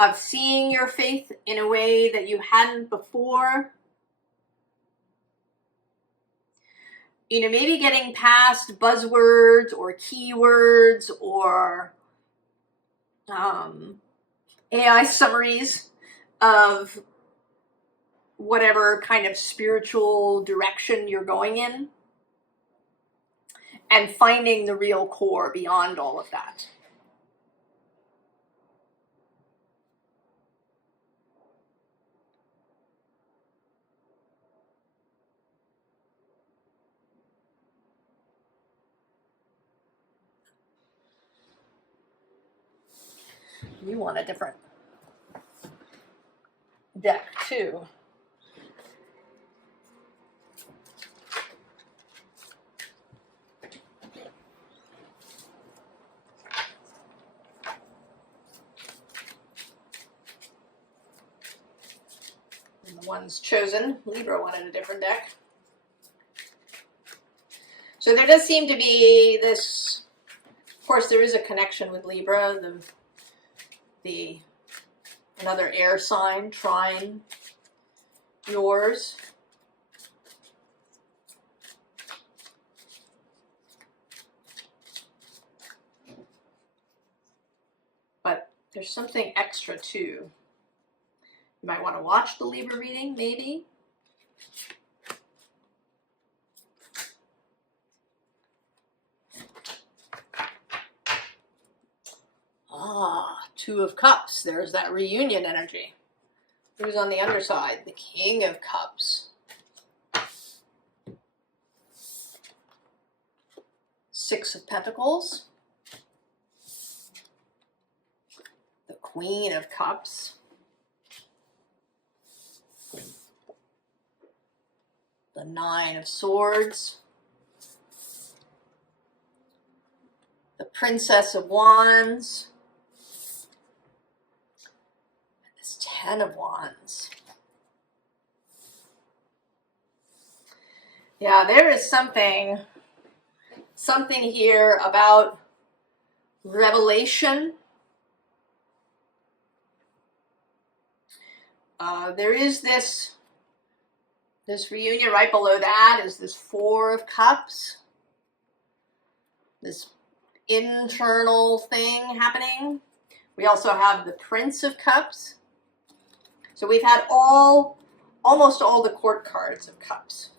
of seeing your faith in a way that you hadn't before. You know, maybe getting past buzzwords or keywords or AI summaries of whatever kind of spiritual direction you're going in, and finding the real core beyond all of that. You want a different deck too. And the ones chosen, Libra wanted a different deck. So there does seem to be this, of course there is a connection with Libra, another air sign trine yours. But there's something extra too. You might want to watch the Libra reading, maybe. Two of Cups. There's that reunion energy. Who's on the underside? The King of Cups. Six of Pentacles. The Queen of Cups. The Nine of Swords. The Princess of Wands. Ten of Wands. Yeah, there is something here about revelation. There is this reunion. Right below that is this Four of Cups. This internal thing happening. We also have the Prince of Cups. So we've had almost all the court cards of Cups.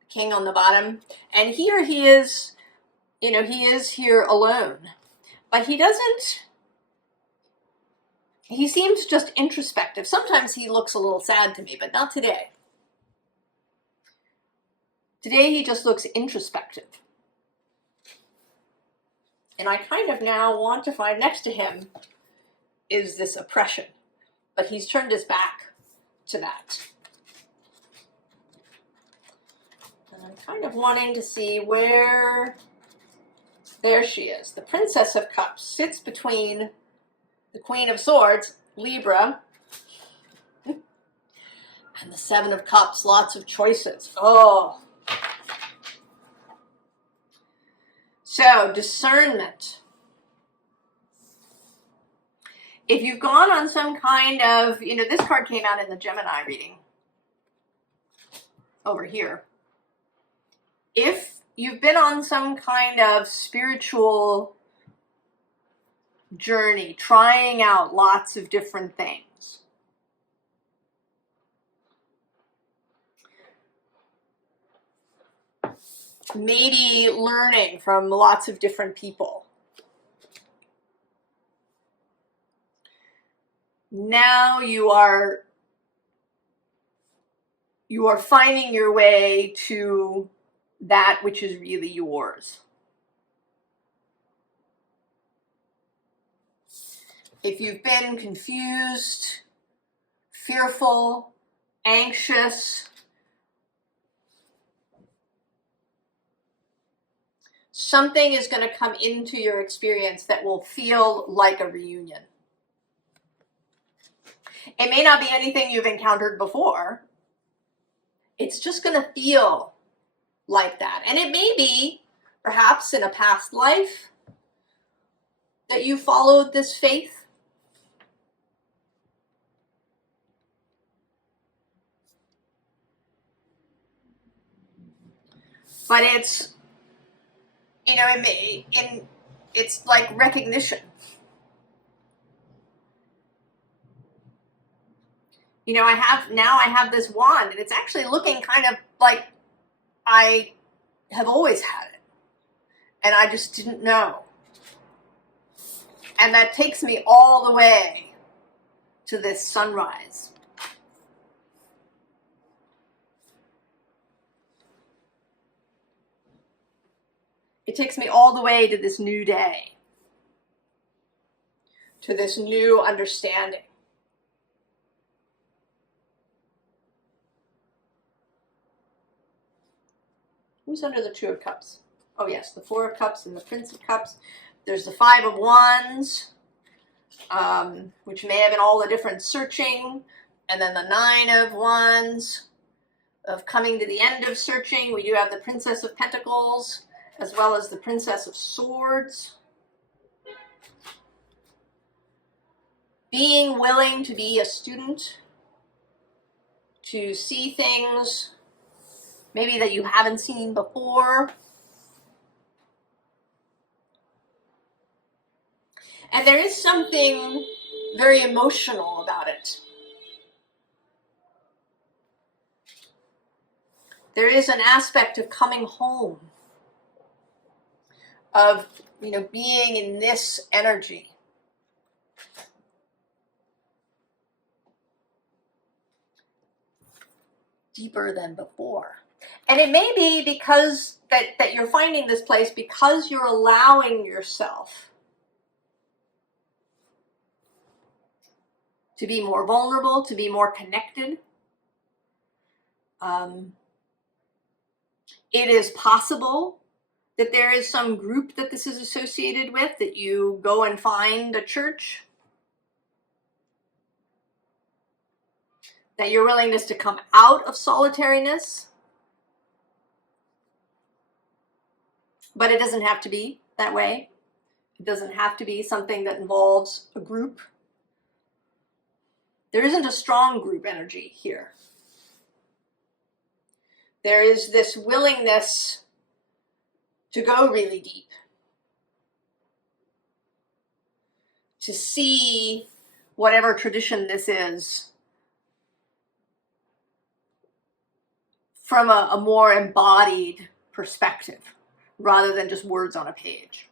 The King on the bottom. And here he is, you know, he is here alone. But he seems just introspective. Sometimes he looks a little sad to me, but not today. Today he just looks introspective. And I kind of now want to find next to him is this oppression. But he's turned his back to that. And I'm kind of wanting to see where, there she is. The Princess of Cups sits between the Queen of Swords, Libra, and the Seven of Cups, lots of choices. Oh. So, discernment. If you've gone on some kind of, you know, this card came out in the Gemini reading over here. If you've been on some kind of spiritual journey, trying out lots of different things. Maybe learning from lots of different people. Now you are finding your way to that which is really yours. If you've been confused, fearful, anxious, something is going to come into your experience that will feel like a reunion. It may not be anything you've encountered before. It's just going to feel like that. And it may be, perhaps in a past life, that you followed this faith. But it's, you know, it's like recognition. You know, I have this wand, and it's actually looking kind of like I have always had it, and I just didn't know. And that takes me all the way to this sunrise. It takes me all the way to this new day, to this new understanding. Who's under the Two of Cups? Oh yes, the Four of Cups and the Prince of Cups. There's the Five of Wands, which may have been all the different searching, and then the Nine of Wands, of coming to the end of searching. We do have the Princess of Pentacles, as well as the Princess of Swords. Being willing to be a student, to see things maybe that you haven't seen before. And there is something very emotional about it. There is an aspect of coming home, of, you know, being in this energy. Deeper than before. And it may be because that you're finding this place because you're allowing yourself to be more vulnerable, to be more connected. It is possible that there is some group that this is associated with, that you go and find a church, that your willingness to come out of solitariness. But it doesn't have to be that way. It doesn't have to be something that involves a group. There isn't a strong group energy here. There is this willingness to go really deep, to see whatever tradition this is from a more embodied perspective, rather than just words on a page.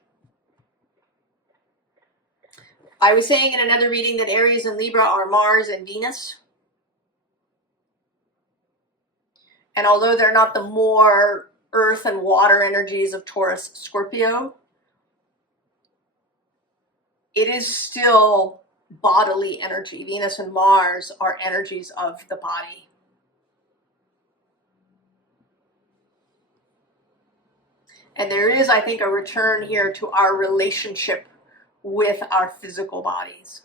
I was saying in another reading that Aries and Libra are Mars and Venus. And although they're not the more earth and water energies of Taurus, Scorpio, it is still bodily energy. Venus and Mars are energies of the body. And there is, I think, a return here to our relationship with our physical bodies.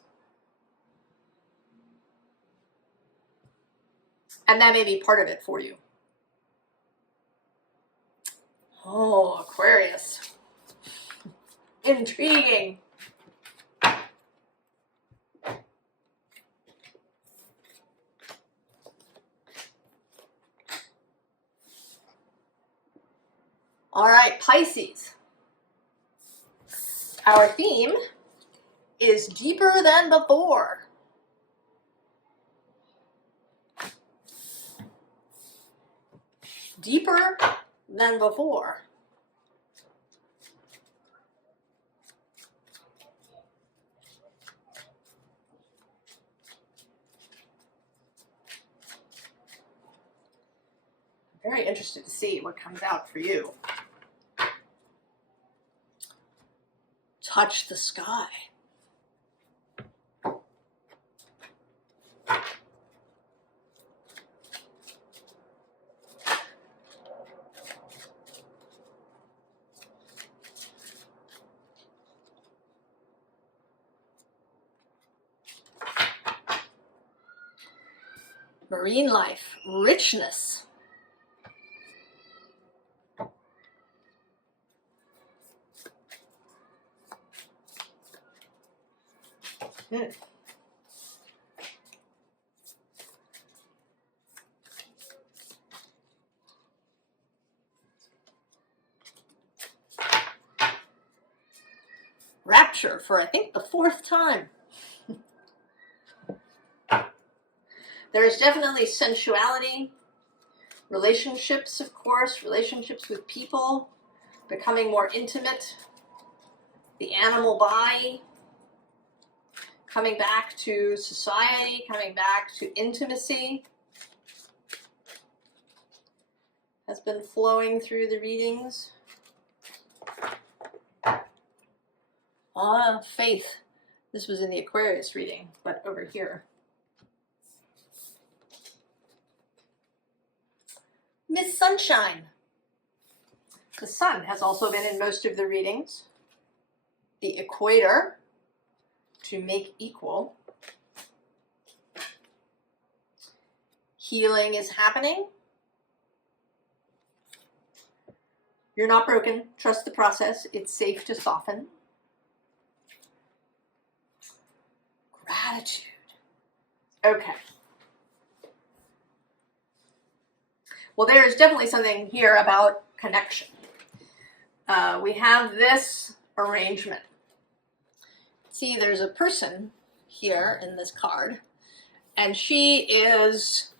And that may be part of it for you. Oh, Aquarius. Intriguing. All right, Pisces. Our theme is deeper than before. Deeper than before. I'm very interested to see what comes out for you. Touch the sky. Marine life, richness. Rapture for, I think, the 4th time. There is definitely sensuality, relationships, of course, relationships with people, becoming more intimate, the animal body, coming back to society, coming back to intimacy, has been flowing through the readings. Faith. This was in the Aquarius reading, but over here. Miss Sunshine. The sun has also been in most of the readings. The equator, to make equal. Healing is happening. You're not broken. Trust the process. It's safe to soften. Gratitude. Okay. Well, there is definitely something here about connection. We have this arrangement. See, there's a person here in this card, and she is,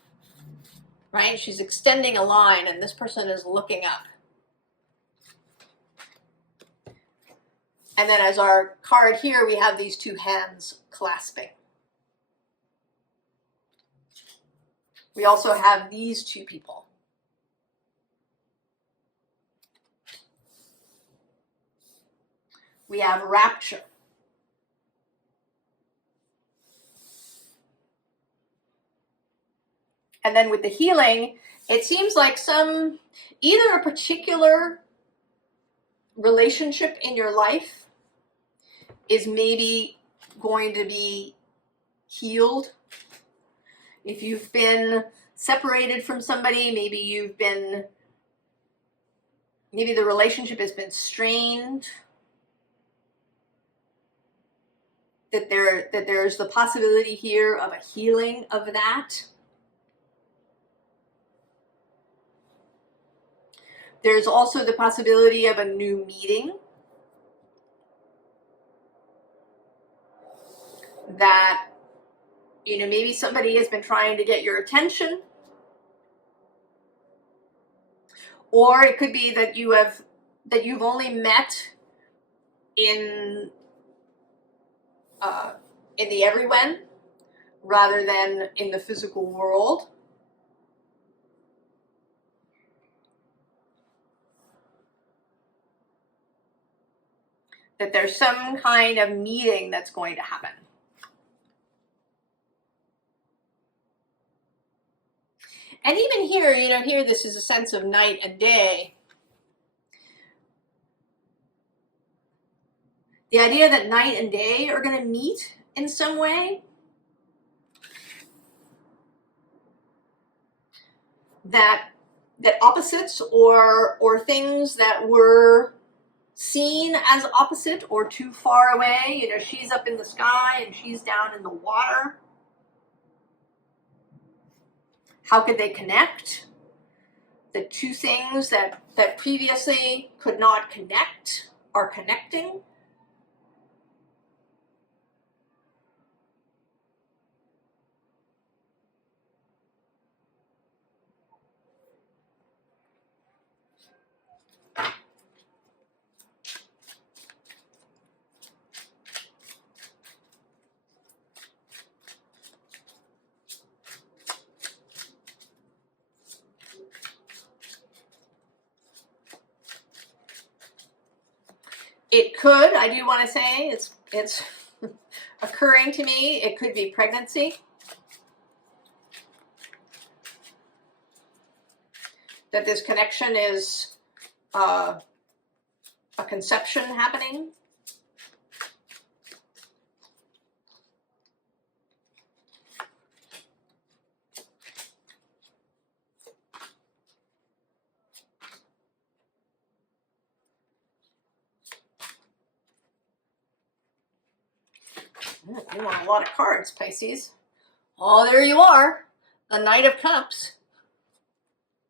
right, she's extending a line, and this person is looking up. And then as our card here, we have these two hands clasping. We also have these two people. We have rapture. And then with the healing, it seems like either a particular relationship in your life is maybe going to be healed. If you've been separated from somebody, maybe the relationship has been strained. That there's the possibility here of a healing of that. There's also the possibility of a new meeting. That, maybe somebody has been trying to get your attention. Or it could be that you've only met in the everyone rather than in the physical world. That there's some kind of meeting that's going to happen. And even here, here this is a sense of night and day. The idea that night and day are going to meet in some way. That opposites or things that were seen as opposite or too far away. She's up in the sky and she's down in the water. How could they connect? the two things that previously could not connect are connecting. It could, I do want to say, it's occurring to me, it could be pregnancy. That this connection is a conception happening. You want a lot of cards, Pisces. Oh, there you are. The Knight of Cups.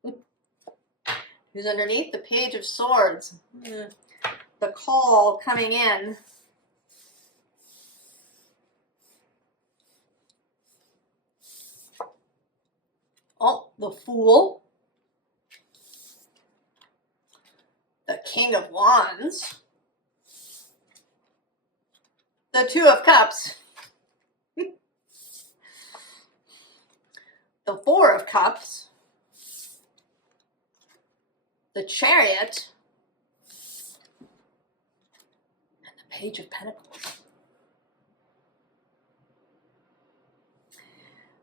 Who's underneath? The Page of Swords. The call coming in. Oh, the Fool. The King of Wands. The Two of Cups. The Four of Cups. The Chariot. And the Page of Pentacles.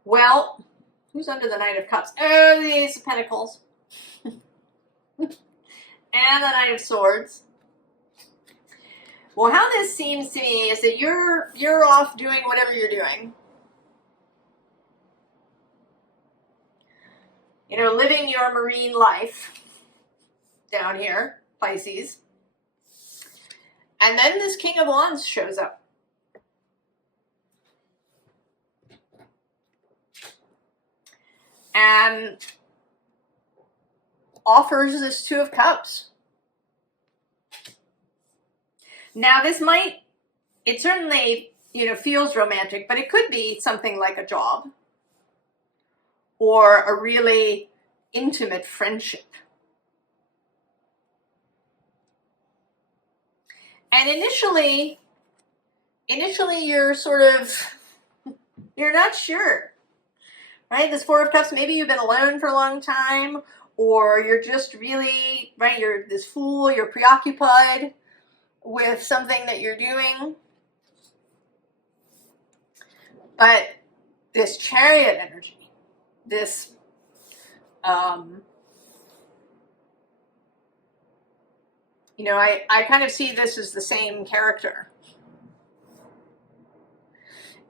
Well, who's under the Knight of Cups? Oh, the Ace of Pentacles. And the Knight of Swords. Well, how this seems to me is that you're off doing whatever you're doing. You know, living your marine life down here, Pisces. And then this King of Wands shows up. And offers this Two of Cups. Now this might, it certainly, you know, feels romantic, but it could be something like a job or a really intimate friendship. And initially you're sort of, you're not sure, right? This Four of Cups, maybe you've been alone for a long time, or you're just really, right, you're this fool, you're preoccupied with something that you're doing. But this Chariot energy, this you know, I kind of see this as the same character,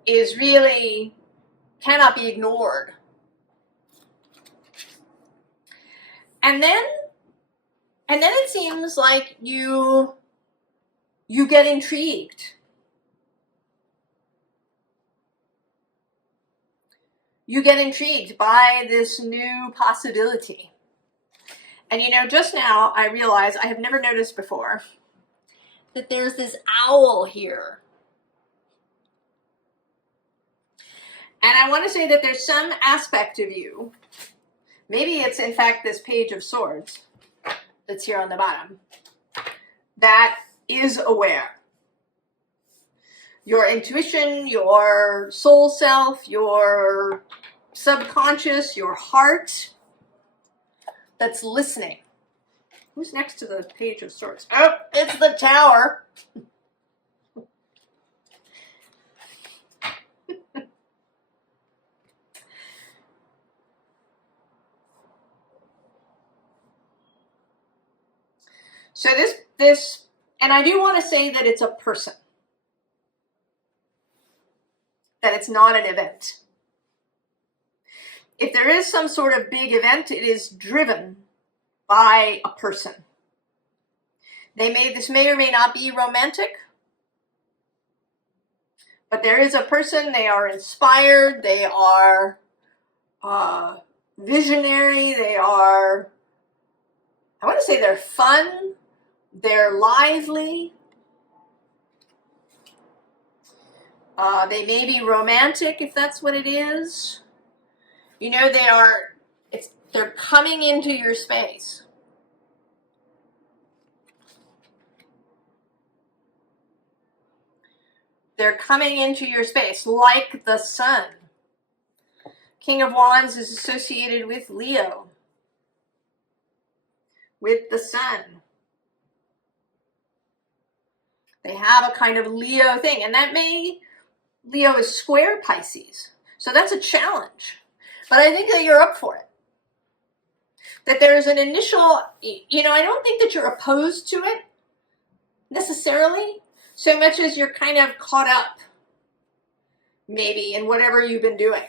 is really cannot be ignored. And then it seems like you get intrigued. You get intrigued by this new possibility. And you know, just now I realized, I have never noticed before, that there's this owl here. And I want to say that there's some aspect of you, maybe it's in fact this Page of Swords that's here on the bottom, that is aware. Your intuition, your soul self, your subconscious, your heart, that's listening. Who's next to the Page of Swords? Oh, it's the Tower. So this, and I do want to say that it's a person, that it's not an event. If there is some sort of big event, it is driven by a person. This may or may not be romantic, but there is a person, they are inspired, they are visionary, they are I want to say they're fun, they're lively, they may be romantic if that's what it is. You know, they're coming into your space. They're coming into your space like the sun. King of Wands is associated with Leo, with the sun. They have a kind of Leo thing, and Leo is square Pisces. So that's a challenge. But I think that you're up for it. That there's an initial, I don't think that you're opposed to it necessarily, so much as you're kind of caught up maybe in whatever you've been doing.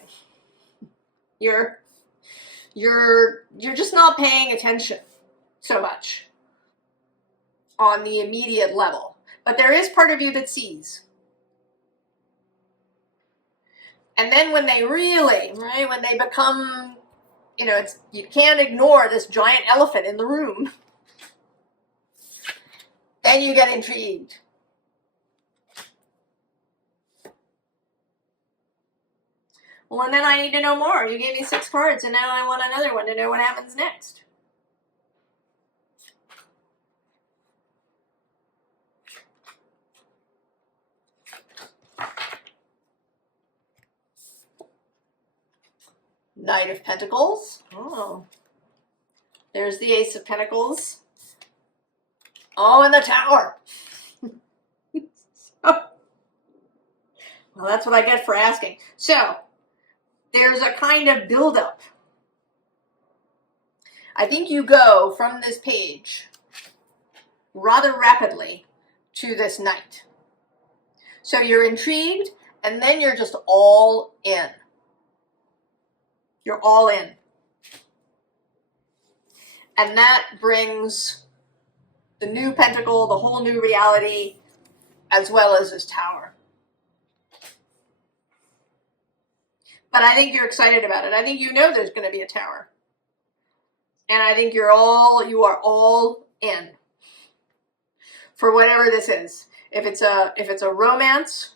You're just not paying attention so much on the immediate level. But there is part of you that sees. And then when they really, right, when they become, you can't ignore this giant elephant in the room, then you get intrigued. Well, and then I need to know more. You gave me 6 cards, and now I want another one to know what happens next. Knight of Pentacles. Oh. There's the Ace of Pentacles. Oh, and the Tower. Well, that's what I get for asking. So, there's a kind of buildup. I think you go from this page rather rapidly to this Knight. So you're intrigued, and then you're just all in. You're all in. And that brings the new Pentacle, the whole new reality, as well as this Tower. But I think you're excited about it. I think you know there's going to be a Tower. And I think you are all in for whatever this is. If it's a romance,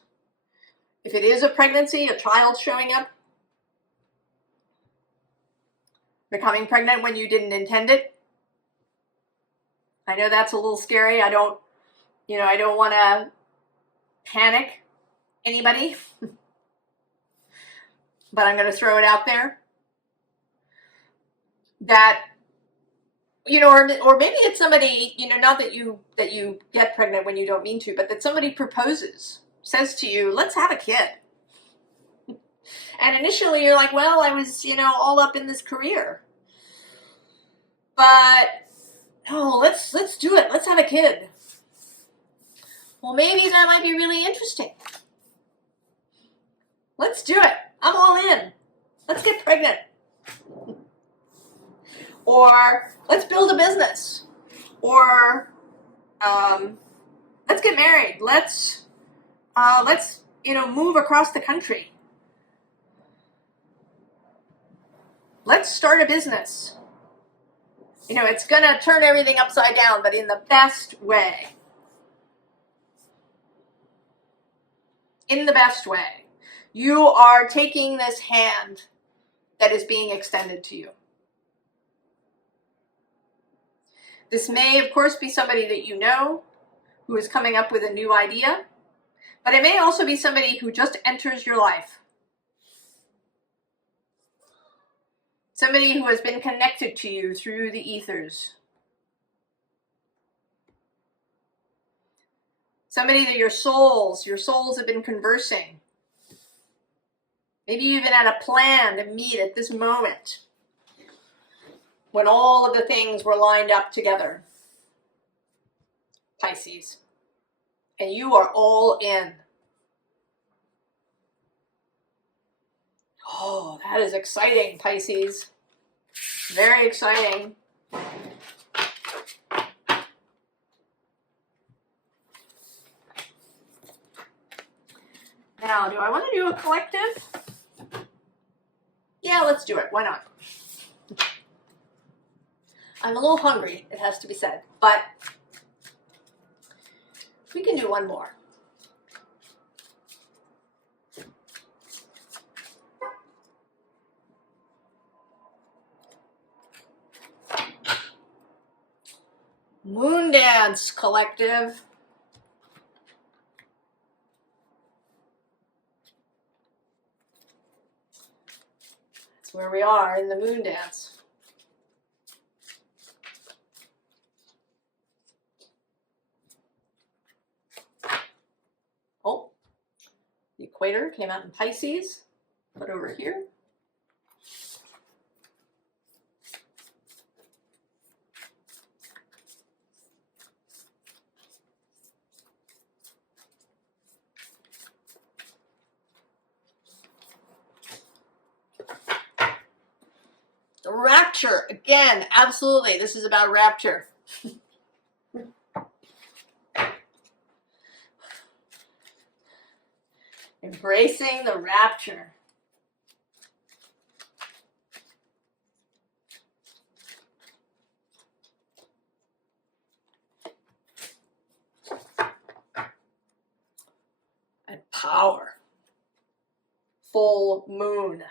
if it is a pregnancy, a child showing up, becoming pregnant when you didn't intend it. I know that's a little scary. I don't want to panic anybody. But I'm going to throw it out there that, or maybe it's somebody, not that you get pregnant when you don't mean to, but that somebody proposes, says to you, let's have a kid. And initially you're like, well, I was, all up in this career. But, oh, let's do it. Let's have a kid. Well, maybe that might be really interesting. Let's do it. I'm all in. Let's get pregnant. Or let's build a business. Or let's get married. Let's move across the country. Let's start a business. It's going to turn everything upside down, but in the best way. In the best way. You are taking this hand that is being extended to you. This may, of course, be somebody that you know who is coming up with a new idea, but it may also be somebody who just enters your life. Somebody who has been connected to you through the ethers. Somebody that your souls have been conversing. Maybe you even had a plan to meet at this moment when all of the things were lined up together. Pisces. And you are all in. Oh, that is exciting, Pisces. Very exciting. Now, do I want to do a collective? Yeah, let's do it. Why not? I'm a little hungry, it has to be said, but we can do one more. Moon Dance Collective. That's where we are in the Moon Dance. Oh, the equator came out in Pisces. Put over here. The rapture, again, absolutely. This is about rapture. Embracing the rapture. And power. Full moon.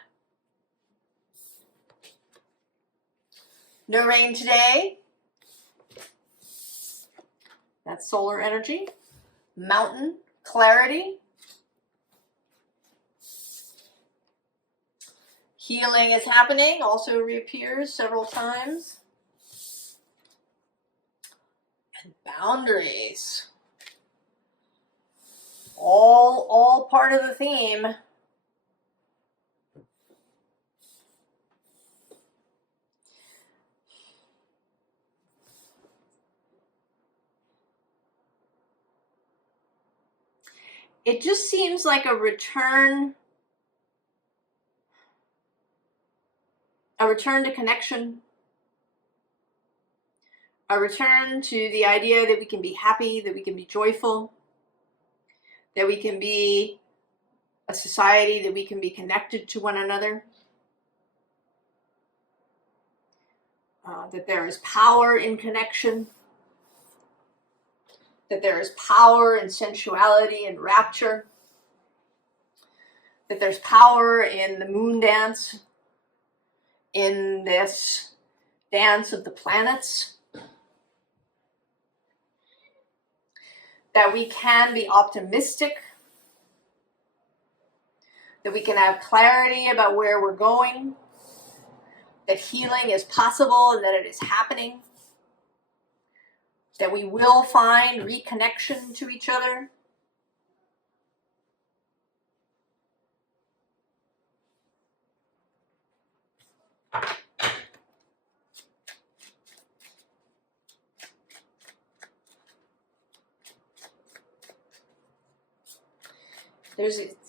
No rain today. That's solar energy. Mountain, clarity. Healing is happening, also reappears several times. And boundaries. All part of the theme. It just seems like a return to connection, a return to the idea that we can be happy, that we can be joyful, that we can be a society, that we can be connected to one another, that there is power in connection, that there is power in sensuality and rapture, that there's power in the moon dance, in this dance of the planets, that we can be optimistic, that we can have clarity about where we're going, that healing is possible and that it is happening, that we will find reconnection to each other.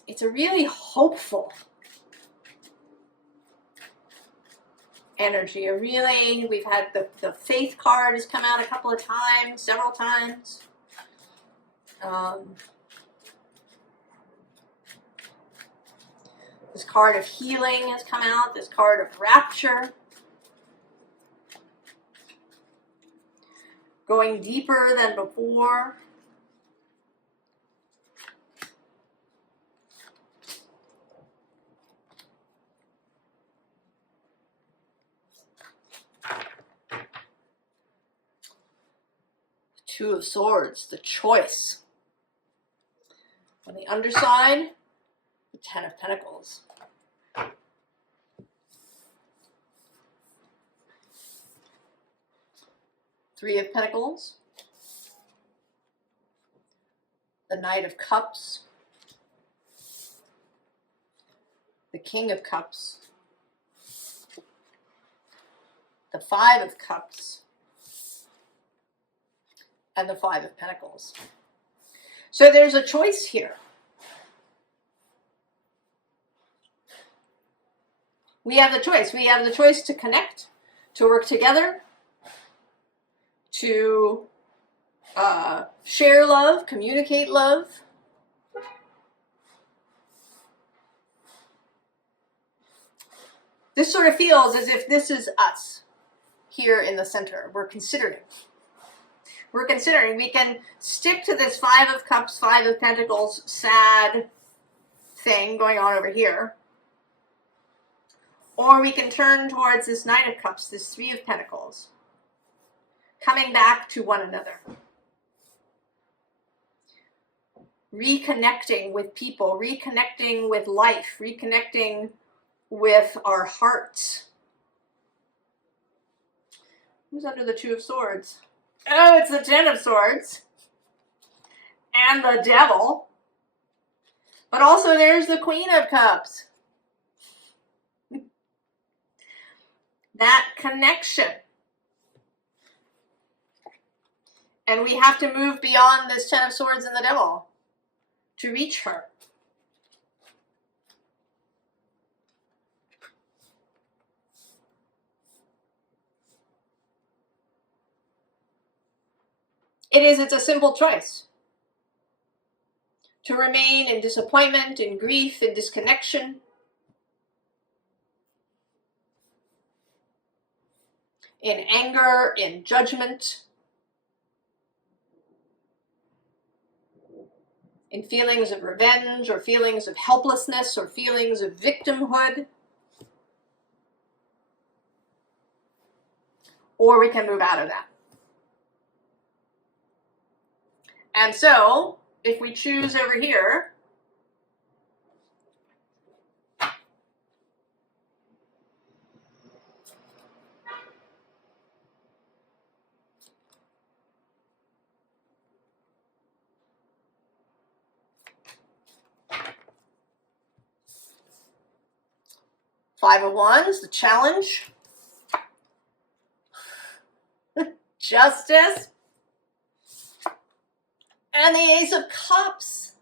It's a really hopeful energy. We've had the faith card has come out a couple of times, several times. This card of healing has come out, this card of rapture. Going deeper than before. Two of Swords, the choice. On the underside, the Ten of Pentacles. Three of Pentacles. The Knight of Cups. The King of Cups. The Five of Cups. And the Five of Pentacles. So there's a choice here. We have the choice. We have the choice to connect, to work together, to share love, communicate love. This sort of feels as if this is us. here in the center. We're considering. We're considering. We can stick to this Five of Cups, Five of Pentacles, sad thing going on over here. Or we can turn towards this Knight of Cups, this Three of Pentacles, coming back to one another. Reconnecting with people, reconnecting with life, reconnecting with our hearts. Who's under the Two of Swords? Oh, it's the Ten of Swords. And the Devil. But also there's the Queen of Cups. That connection. And we have to move beyond this Ten of Swords and the Devil to reach her. It's a simple choice. To remain in disappointment, in grief, in disconnection. In anger, in judgment. In feelings of revenge, or feelings of helplessness, or feelings of victimhood. Or we can move out of that. And so, if we choose over here, Five of Wands, the challenge, Justice, and the Ace of Cups.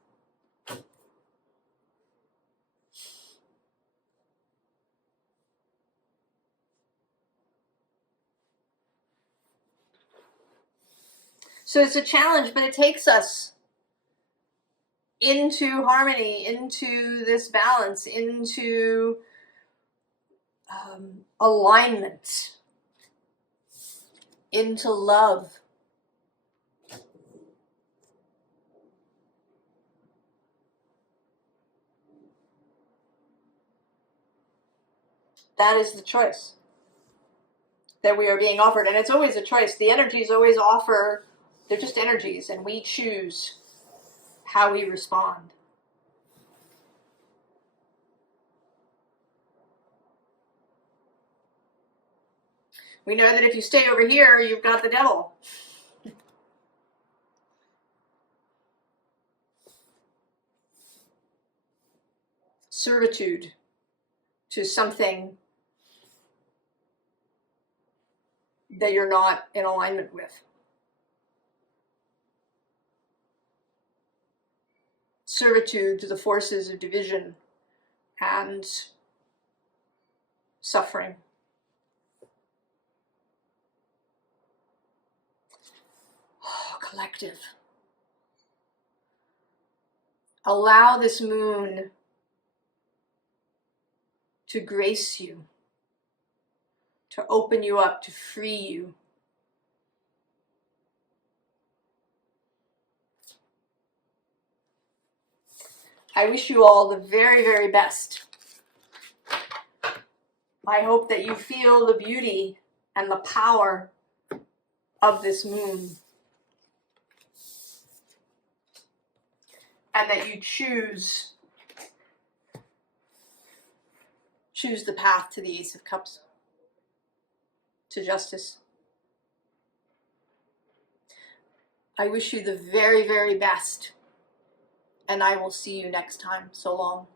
So it's a challenge, but it takes us into harmony, into this balance, into alignment, into love. That is the choice that we are being offered. And it's always a choice. The energies always offer, they're just energies, and we choose how we respond. We know that if you stay over here, you've got the Devil. Servitude to something that you're not in alignment with. Servitude to the forces of division and suffering. Oh, collective. Allow this moon to grace you, to open you up, to free you. I wish you all the very, very best. I hope that you feel the beauty and the power of this moon. And that you choose the path to the Ace of Cups, to justice. I wish you the very, very best, and I will see you next time. So long.